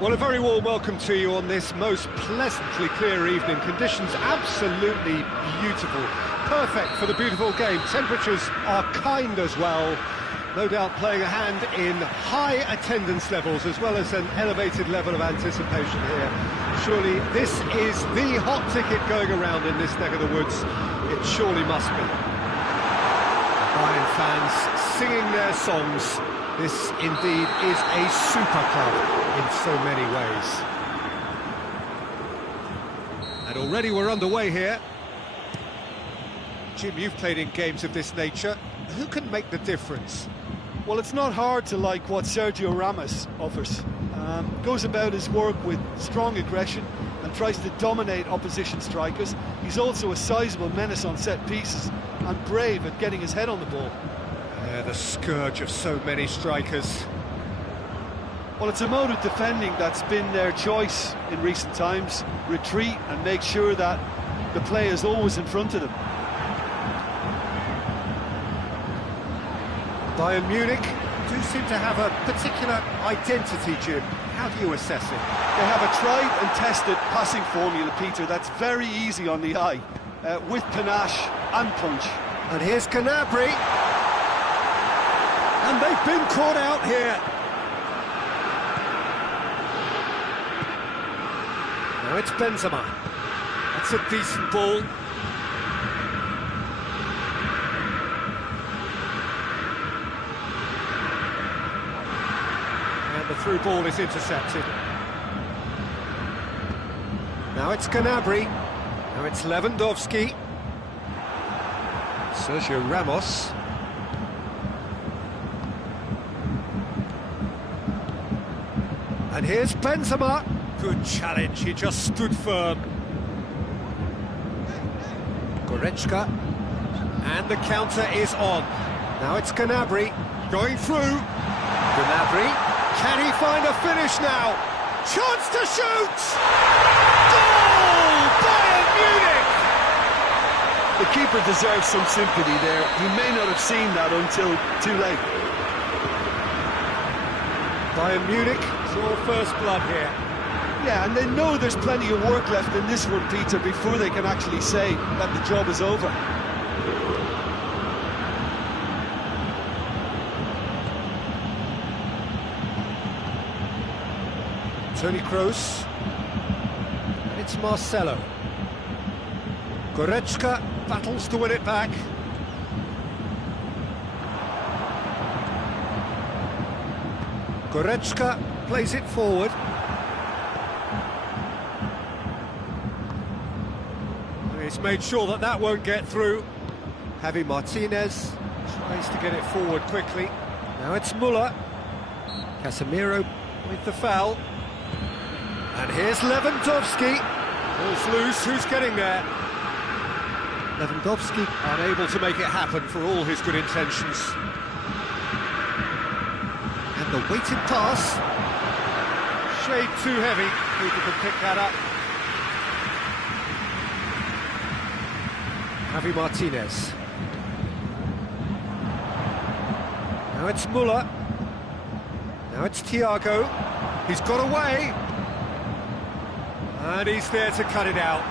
Well, a very warm welcome to you on this most pleasantly clear evening. Conditions absolutely beautiful. Perfect for the beautiful game. Temperatures are kind as well. No doubt playing a hand in high attendance levels as well as an elevated level of anticipation here. Surely this is the hot ticket going around in this neck of the woods. It surely must be. Bayern fans singing their songs. This indeed is a super club in so many ways. And already we're underway here. Jim, you've played in games of this nature. Who can make the difference? Well, it's not hard to like what Sergio Ramos offers. Goes about his work with strong aggression and tries to dominate opposition strikers. He's also a sizable menace on set pieces and brave at getting his head on the ball. The scourge of so many strikers. Well, it's a mode of defending that's been their choice in recent times. Retreat and make sure that the play is always in front of them. Bayern Munich do do seem to have a particular identity, Jim. How do you assess it? They have a tried and tested passing formula, Peter, that's very easy on the eye, with panache and punch. And here's Gnabry. And they've been caught out here. Now it's Benzema. That's a decent ball. And the through ball is intercepted. Now it's Gnabry. Now it's Lewandowski. Sergio Ramos. And here's Benzema. Good challenge, he just stood firm. Goretzka. And the counter is on. Now it's Gnabry. Going through. Gnabry. Can he find a finish now? Chance to shoot! Goal! Bayern Munich! The keeper deserves some sympathy there. He may not have seen that until too late. Bayern Munich draw first blood here. Yeah, and they know there's plenty of work left in this one, Peter, before they can actually say that the job is over. Toni Kroos. And it's Marcelo. Goretzka battles to win it back. Goretzka plays it forward. He's made sure that that won't get through. Javi Martinez tries to get it forward quickly. Now it's Müller. Casemiro with the foul. And here's Lewandowski. Ball's loose, who's getting there? Lewandowski unable to make it happen for all his good intentions. And the weighted pass. Shade too heavy, people can pick that up. Javi Martinez. Now it's Müller. Now it's Thiago. He's got away. And he's there to cut it out.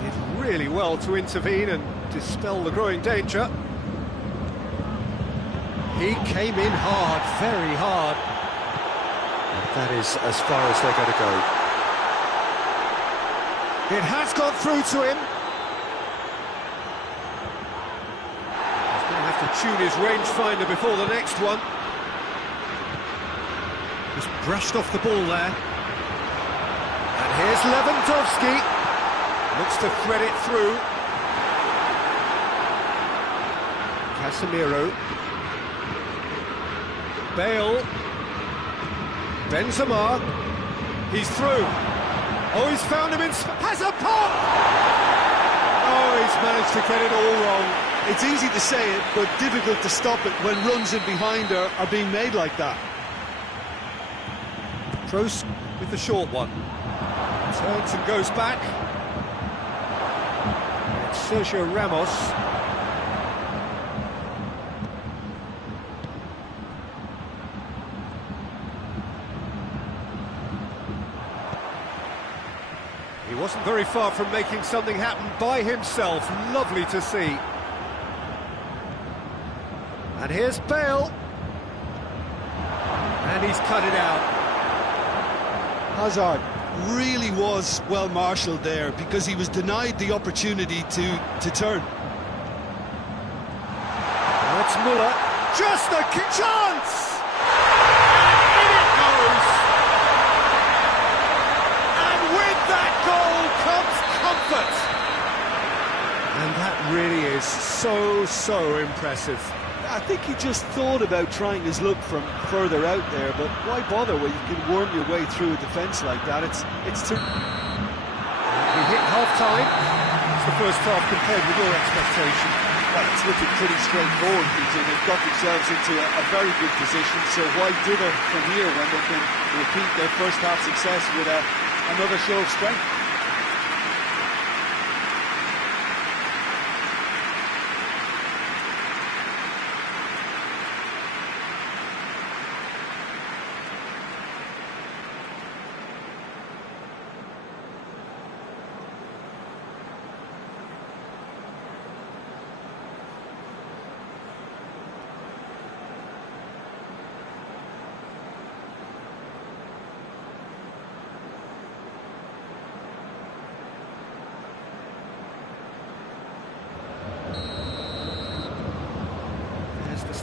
Did really well to intervene and dispel the growing danger. He came in hard, very hard. And that is as far as they're going to go. It has got through to him. He's going to have to tune his rangefinder before the next one. Just brushed off the ball there. And here's Lewandowski. Looks to thread it through. Casemiro. Bale. Benzema. He's through. Oh, he's found him has a pop! Oh, he's managed to get it all wrong. It's easy to say it, but difficult to stop it when runs in behind are being made like that. Kroos with the short one. Turns and goes back. It's Sergio Ramos. He wasn't very far from making something happen by himself. Lovely to see. And here's Bale. And he's cut it out. Hazard really was well marshalled there because he was denied the opportunity to turn. Now it's Müller. Just a chance! And in it goes! And with that goal comes comfort! And that really is so impressive. I think he just thought about trying his luck from further out there, but why bother when you can worm your way through a defence like that? It's too... We hit half-time. It's the first half compared with your expectation. Well, it's looking pretty straightforward, Peter. They've got themselves into a very good position, so why dither from here when they can repeat their first half success with another show of strength?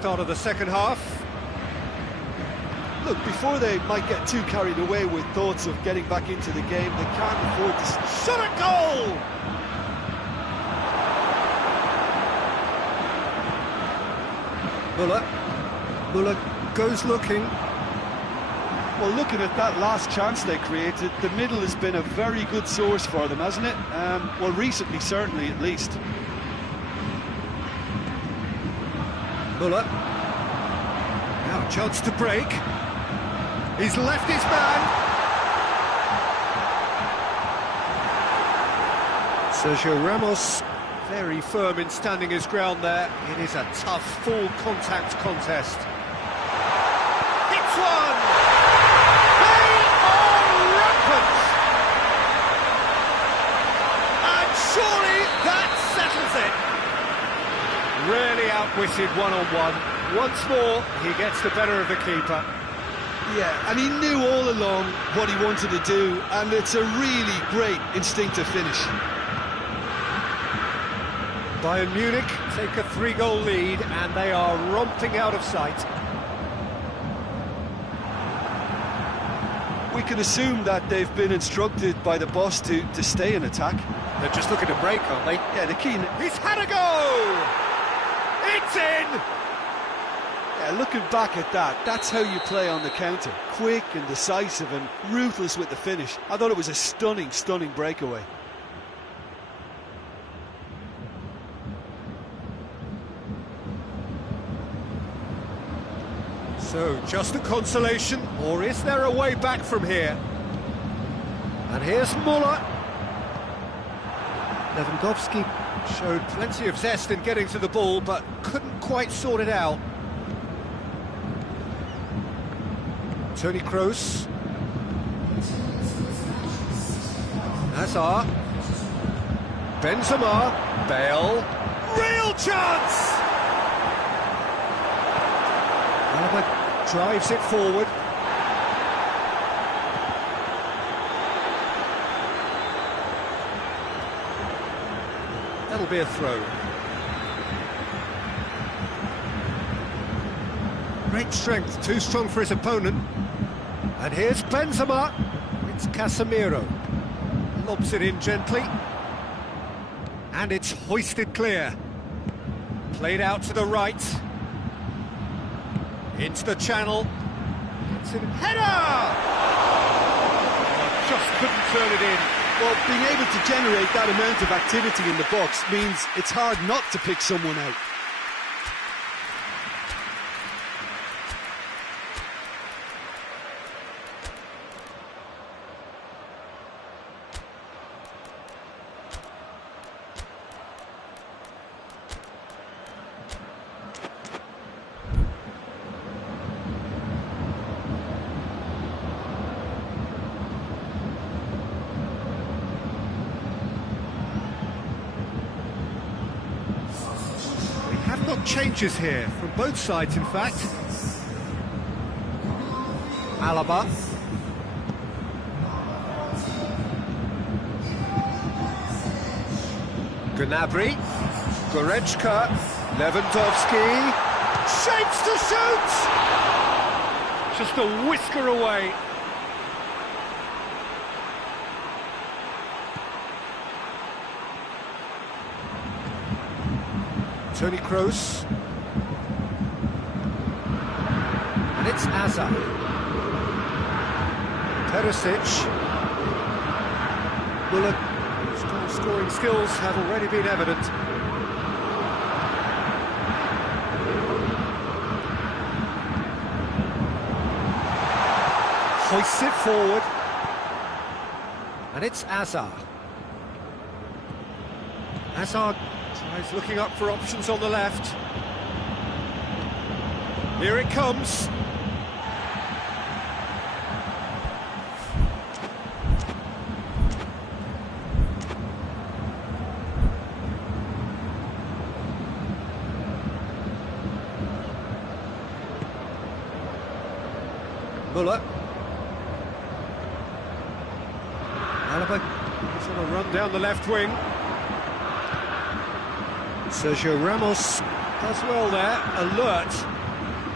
start of the second half. Look, before they might get too carried away with thoughts of getting back into the game, they can't afford to shot a goal! Muller goes looking. Well, looking at that last chance they created, the middle has been a very good source for them, hasn't it? Well, recently, certainly, at least. Muller. Now a chance to break. He's left his man. Sergio Ramos, very firm in standing his ground there. It is a tough, full contact contest. Hits one! They are rampant! And surely that settles it. Really outwitted one-on-one. Once more, he gets the better of the keeper. Yeah, and he knew all along what he wanted to do, and it's a really great instinctive finish. Bayern Munich take a 3-goal lead, and they are romping out of sight. We can assume that they've been instructed by the boss to stay in attack. They're just looking to break, aren't they? Yeah, the key... He's had a go! It's in! Yeah, looking back at that, that's how you play on the counter. Quick and decisive and ruthless with the finish. I thought it was a stunning, stunning breakaway. So, just a consolation, or is there a way back from here? And here's Muller. Lewandowski showed plenty of zest in getting to the ball, but couldn't quite sort it out. Toni Kroos. Hazard. Benzema. Bale. Real chance! Alaba drives it forward. That'll be a throw. Great strength, too strong for his opponent. And here's Benzema. It's Casemiro. Lobs it in gently. And it's hoisted clear. Played out to the right. Into the channel. It's a header! Oh, just couldn't turn it in. Well, being able to generate that amount of activity in the box means it's hard not to pick someone out. Changes here from both sides, in fact. Alaba. Gnabry. Goretzka. Lewandowski. Shapes to shoot! Just a whisker away. Toni Kroos. And it's Hazard. Perisic. Muller. Scoring skills have already been evident. Hoists it forward. And it's Hazard. Hazard tries looking up for options on the left. Here it comes. Muller. Alaba is on a run down the left wing. Sergio Ramos Does well there, alert.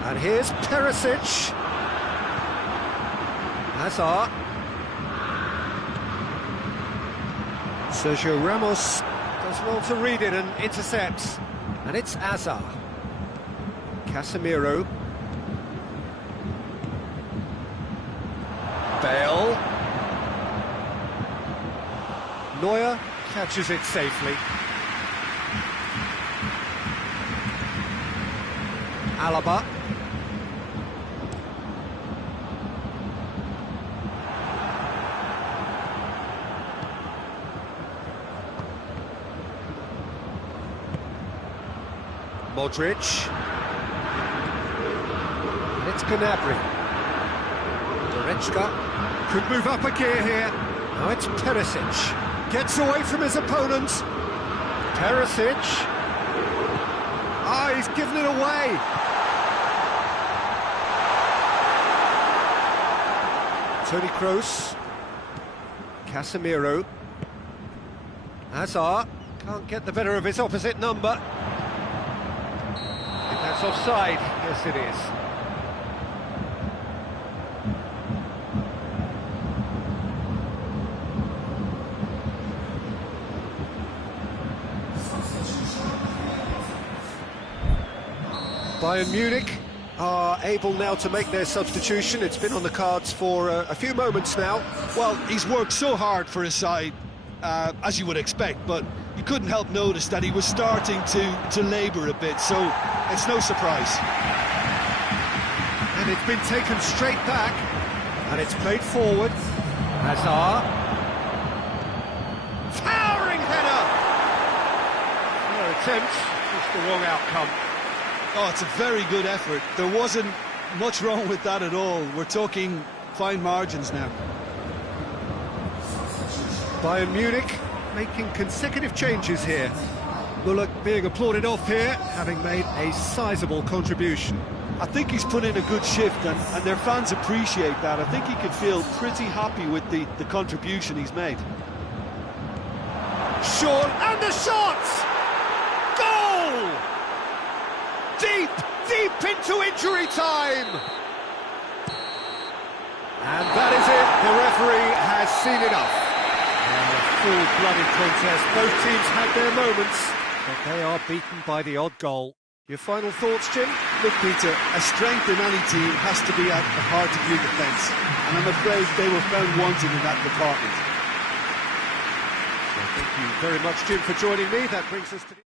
And here's Perisic. Hazard. Sergio Ramos does well to read it and intercepts. And it's Hazard. Casemiro. Bale. Neuer catches it safely. Alaba. Modric. And it's Gnabry. Goretzka could move up a gear here. Now it's Perisic. Gets away from his opponent. Perisic. Ah, he's given it away. Toni Kroos. Casemiro. Hazard can't get the better of his opposite number. I think that's offside. Yes, it is. Bayern Munich are able now to make their substitution. It's been on the cards for a few moments now. Well, he's worked so hard for his side, as you would expect, but you couldn't help notice that he was starting to labour a bit, so it's no surprise. And it's been taken straight back, and it's played forward. Hazard. Towering header! Their attempt, just the wrong outcome. Oh, it's a very good effort. There wasn't much wrong with that at all. We're talking fine margins now. Bayern Munich making consecutive changes here. Müller being applauded off here, having made a sizable contribution. I think he's put in a good shift, and their fans appreciate that. I think he can feel pretty happy with the contribution he's made. Sean, and the shots! Goal! Deep into injury time! And that is it, the referee has seen enough. And a full-blooded contest, both teams had their moments, but they are beaten by the odd goal. Your final thoughts, Jim? Look, Peter, a strength in any team has to be at the heart of your defence, and I'm afraid they were found wanting in that department. So thank you very much, Jim, for joining me. That brings us to the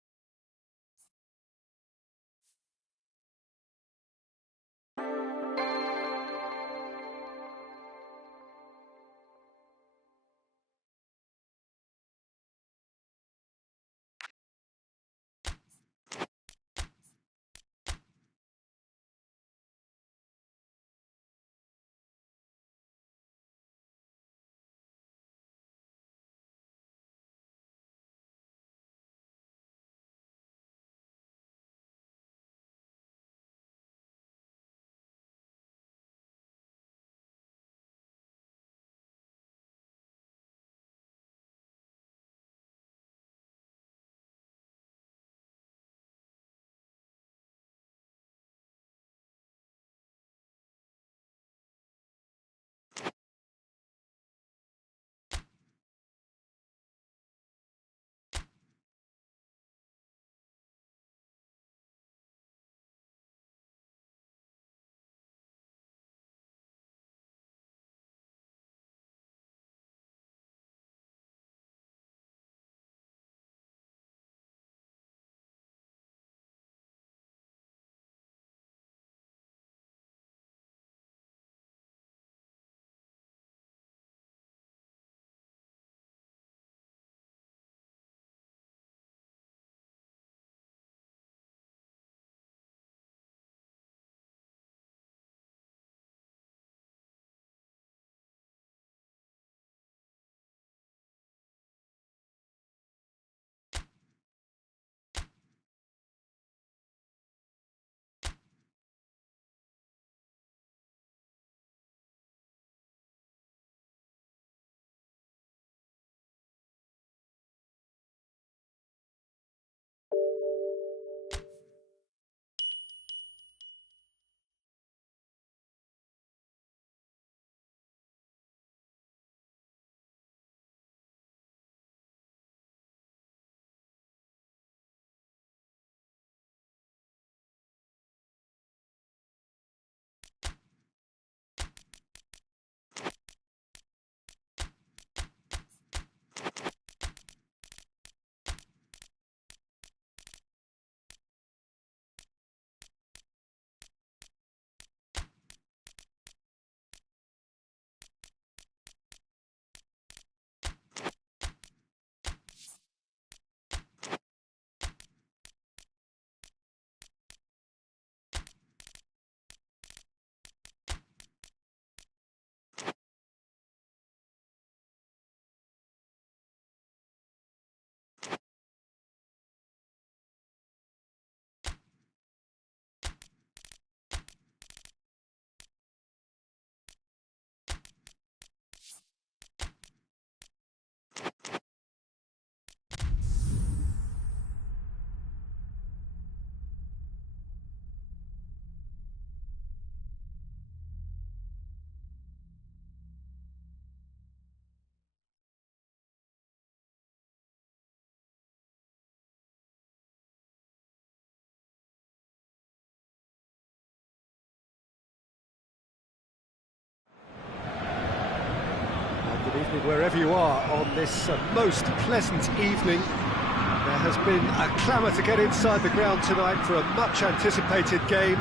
Evening wherever you are on this most pleasant evening. There has been a clamour to get inside the ground tonight for a much anticipated game.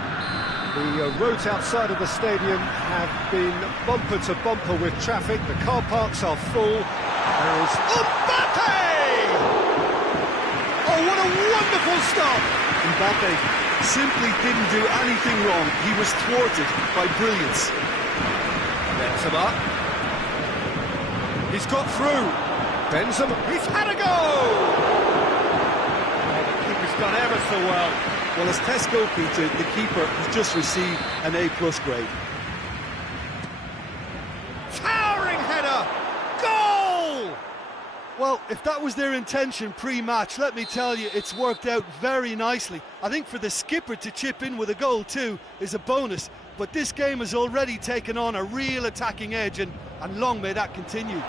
The roads outside of the stadium have been bumper to bumper with traffic. The car parks are full. There is Mbappe! Oh, what a wonderful stop! Mbappe simply didn't do anything wrong. He was thwarted by brilliance. Benzema. He's got through. Benzema. He's had a go! Oh, the keeper's done ever so well. Well, as Tesco, Peter, the keeper has just received an A+ grade. Towering header! Goal! Well, if that was their intention pre-match, let me tell you, it's worked out very nicely. I think for the skipper to chip in with a goal too is a bonus, but this game has already taken on a real attacking edge, and long may that continue.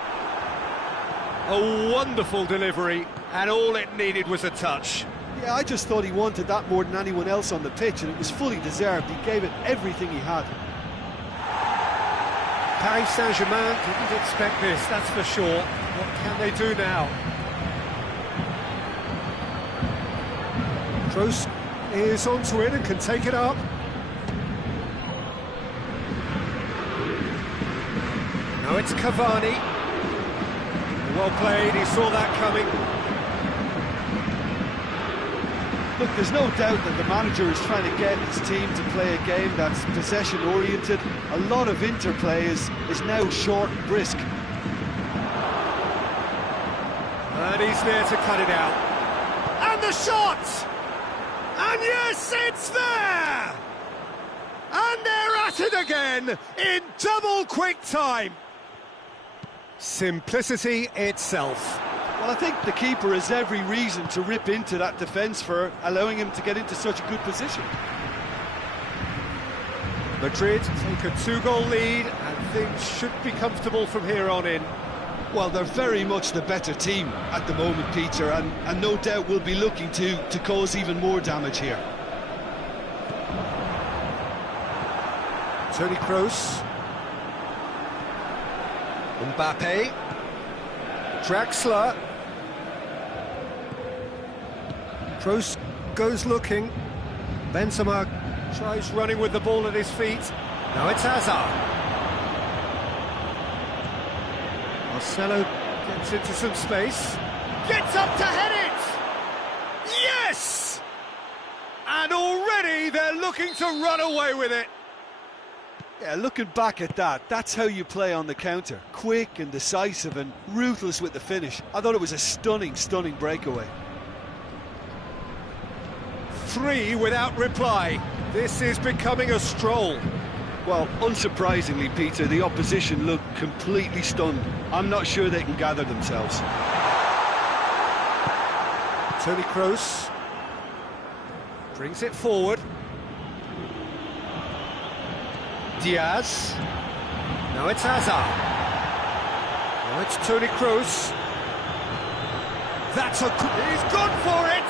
A wonderful delivery, and all it needed was a touch. Yeah, I just thought he wanted that more than anyone else on the pitch, and it was fully deserved. He gave it everything he had. Paris Saint-Germain didn't expect this, that's for sure. What can they do now? Kroos is onto it and can take it up. Now it's Cavani. Well played, he saw that coming. Look, there's no doubt that the manager is trying to get his team to play a game that's possession-oriented. A lot of interplay is now short and brisk. And he's there to cut it out. And the shot! And yes, it's there! And they're at it again in double quick time. Simplicity itself. Well, I think the keeper has every reason to rip into that defence for allowing him to get into such a good position. Madrid take a 2-goal lead and things should be comfortable from here on in. Well, they're very much the better team at the moment, Peter, and no doubt will be looking to cause even more damage here. Toni Kroos. Mbappe. Draxler. Kroos goes looking. Benzema tries running with the ball at his feet. Now it's Hazard. Marcelo gets into some space. Gets up to head it! Yes! And already they're looking to run away with it. Yeah, looking back at that, that's how you play on the counter. Quick and decisive and ruthless with the finish. I thought it was a stunning, stunning breakaway. 3 without reply. This is becoming a stroll. Well, unsurprisingly, Peter, the opposition look completely stunned. I'm not sure they can gather themselves. Toni Kroos brings it forward. Diaz. Now it's Hazard. Now it's Toni Kroos. That's a... He's gone for it!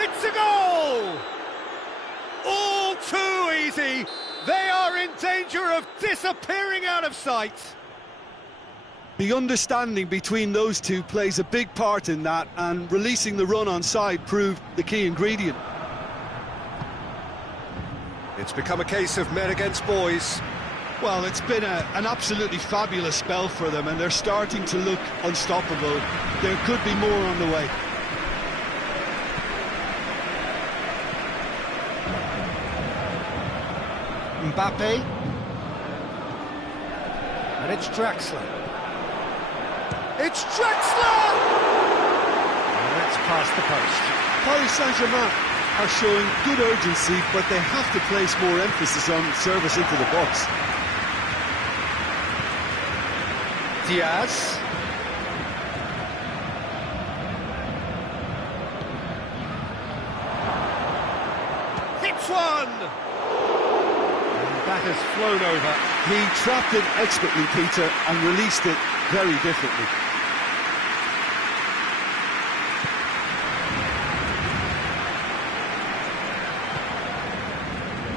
It's a goal! All too easy. They are in danger of disappearing out of sight. The understanding between those two plays a big part in that, and releasing the run on side proved the key ingredient. It's become a case of men against boys. Well, it's been an absolutely fabulous spell for them, and they're starting to look unstoppable. There could be more on the way. Mbappe. And it's Draxler. It's Draxler! And that's past the post. Paris Saint-Germain are showing good urgency, but they have to place more emphasis on service into the box. Diaz. Hits one! And that has flown over. He trapped it expertly, Peter, and released it very differently.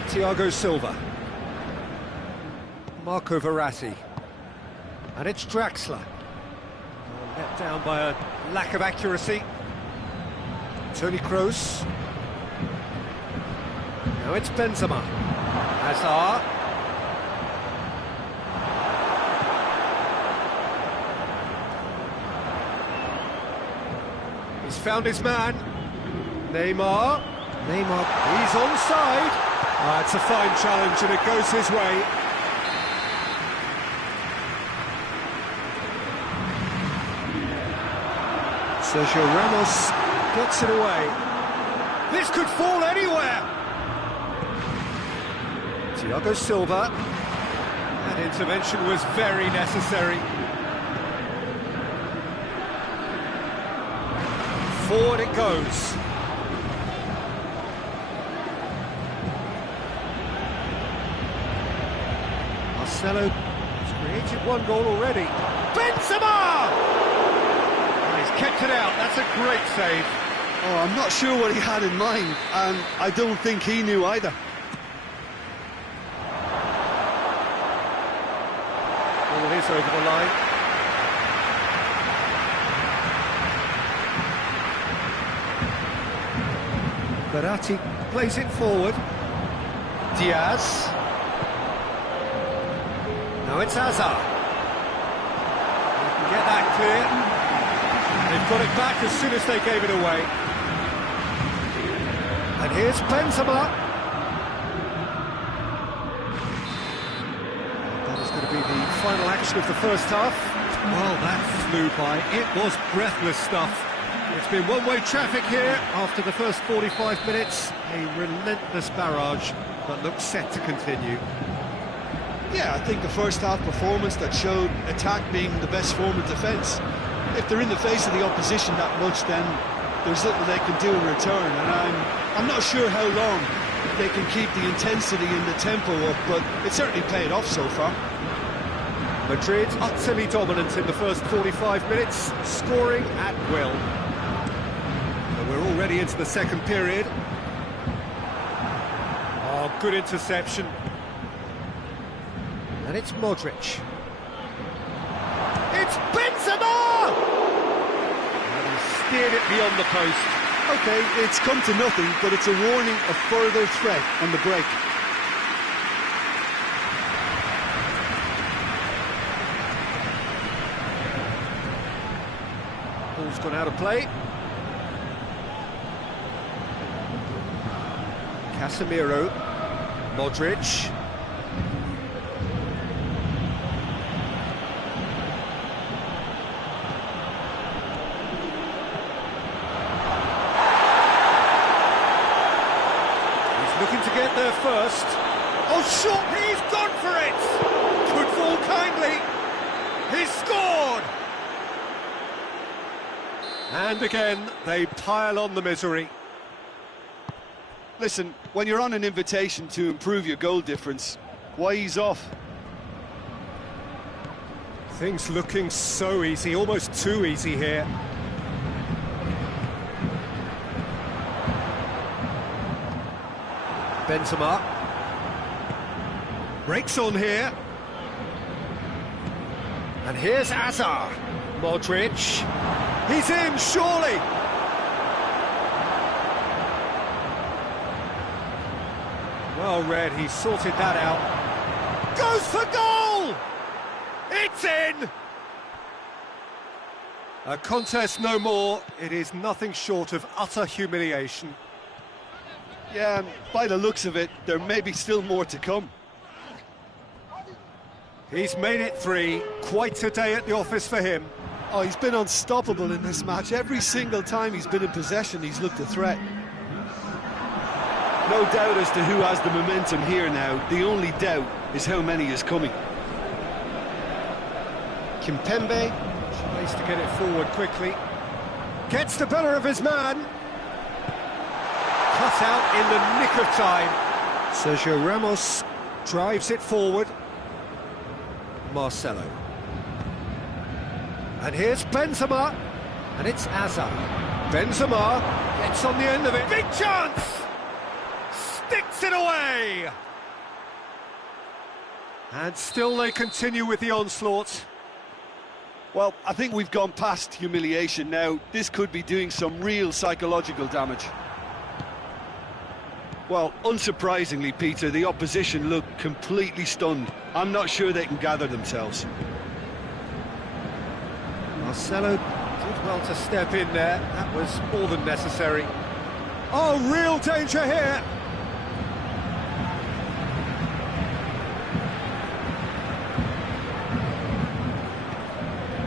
Thiago Silva. Marco Verratti. And it's Draxler. Let down by a lack of accuracy. Toni Kroos. Now it's Benzema. Hazard. He's found his man. Neymar. He's onside. It's a fine challenge and it goes his way. Sergio Ramos gets it away. This could fall anywhere. Thiago Silva. That intervention was very necessary. Forward it goes. Marcelo has created one goal already. Benzema! He's kept it out, that's a great save. Oh, I'm not sure what he had in mind, and I don't think he knew either. Ball is over the line. Verratti plays it forward. Diaz. Now it's Hazard. He can get that clear. They've got it back as soon as they gave it away. And here's Benzema. That is going to be the final action of the first half. Well, that flew by. It was breathless stuff. It's been one-way traffic here after the first 45 minutes. A relentless barrage, but looks set to continue. Yeah, I think the first half performance that showed attack being the best form of defence. If they're in the face of the opposition that much, then there's little they can do in return. And I'm not sure how long they can keep the intensity and the tempo up, but it's certainly paid off so far. Madrid utterly dominant in the first 45 minutes, scoring at will. And we're already into the second period. Oh, good interception. And it's Modric. It's Benzema! And he steered it beyond the post. OK, it's come to nothing, but it's a warning of further threat on the break. Ball's gone out of play. Casemiro. Modric. Looking to get there first. Oh, shot! He's gone for it! Could fall kindly. He's scored! And again, they pile on the misery. Listen, when you're on an invitation to improve your goal difference, why ease off? Things looking so easy, almost too easy here. Benzema breaks on here, and here's Hazard. Modric, he's in, surely. Well read, he sorted that out. Goes for goal! It's in! A contest no more. It is nothing short of utter humiliation. Yeah, and by the looks of it, there may be still more to come. He's made it 3. Quite a day at the office for him. Oh, he's been unstoppable in this match. Every single time he's been in possession, he's looked a threat. No doubt as to who has the momentum here now. The only doubt is how many is coming. Kimpembe tries to get it forward quickly. Gets the better of his man. Cut out in the nick of time. Sergio Ramos drives it forward. Marcelo. And here's Benzema. And it's Hazard. Benzema gets on the end of it. Big chance! Sticks it away! And still they continue with the onslaught. Well, I think we've gone past humiliation now. This could be doing some real psychological damage. Well, unsurprisingly, Peter, the opposition look completely stunned. I'm not sure they can gather themselves. Marcelo did well to step in there. That was more than necessary. Oh, real danger here!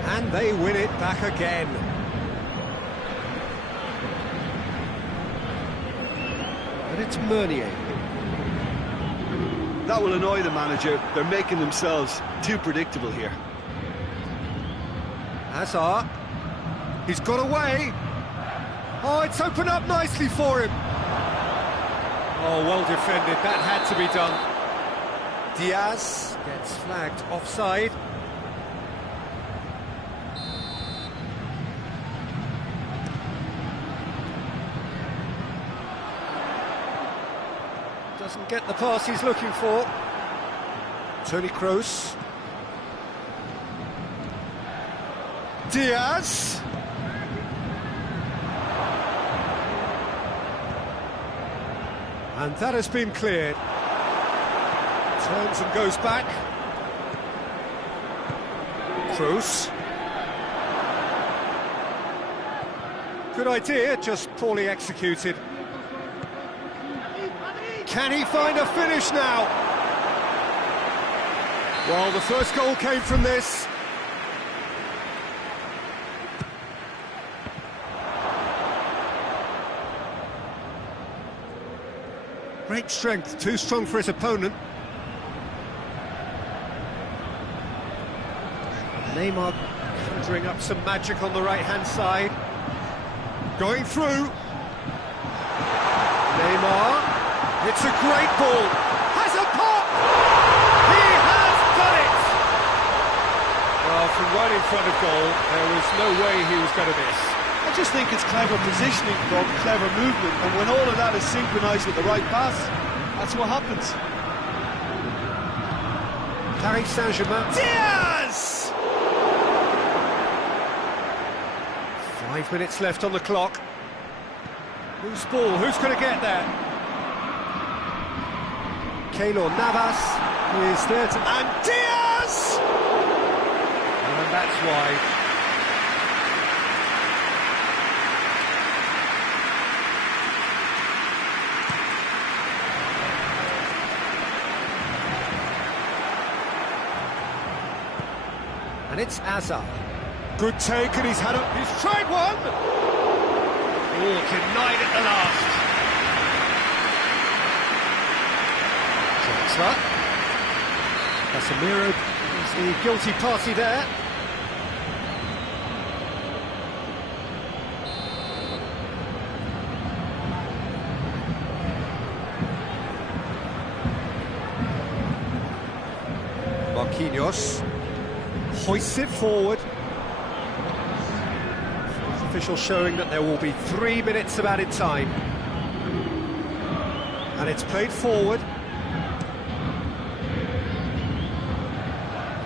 And they win it back again. And it's Meunier. That will annoy the manager. They're making themselves too predictable here. Hazard. He's got away. Oh, it's opened up nicely for him. Oh, well defended. That had to be done. Diaz gets flagged offside. Doesn't get the pass he's looking for. Toni Kroos. Diaz. And that has been cleared. Turns and goes back. Kroos. Good idea, just poorly executed. Can he find a finish now? Well, the first goal came from this. Great strength, too strong for his opponent. Neymar conjuring up some magic on the right-hand side. Going through. Neymar. It's a great ball. Has a pop! He has done it! Well, from right in front of goal, there was no way he was going to miss. I just think it's clever positioning, Bob, clever movement, and when all of that is synchronised with the right pass, that's what happens. Paris Saint-Germain. Diaz! 5 minutes left on the clock. Whose ball? Who's going to get there? Keylor Navas is there to... And Diaz! And that's wide. And it's Hazard. Good take, and he's tried one! Oh, denied at the last. Casemiro is the guilty party there. Marquinhos hoists it forward. Official showing that there will be 3 minutes of added time. And it's played forward.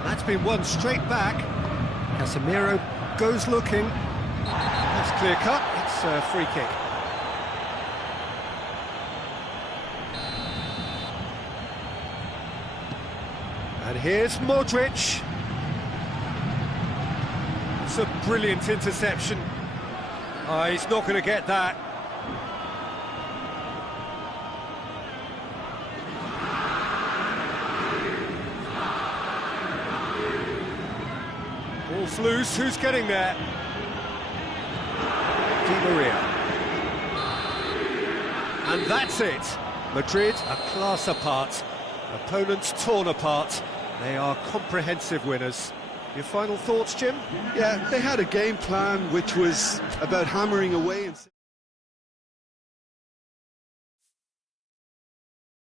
That's been won straight back. Casemiro goes looking. That's clear cut. It's a free kick. And here's Modric. It's a brilliant interception. He's not going to get that. Ball's loose, who's getting there? Di Maria. And that's it. Madrid a class apart. Opponents torn apart. They are comprehensive winners. Your final thoughts, Jim? Yeah, they had a game plan which was about hammering away and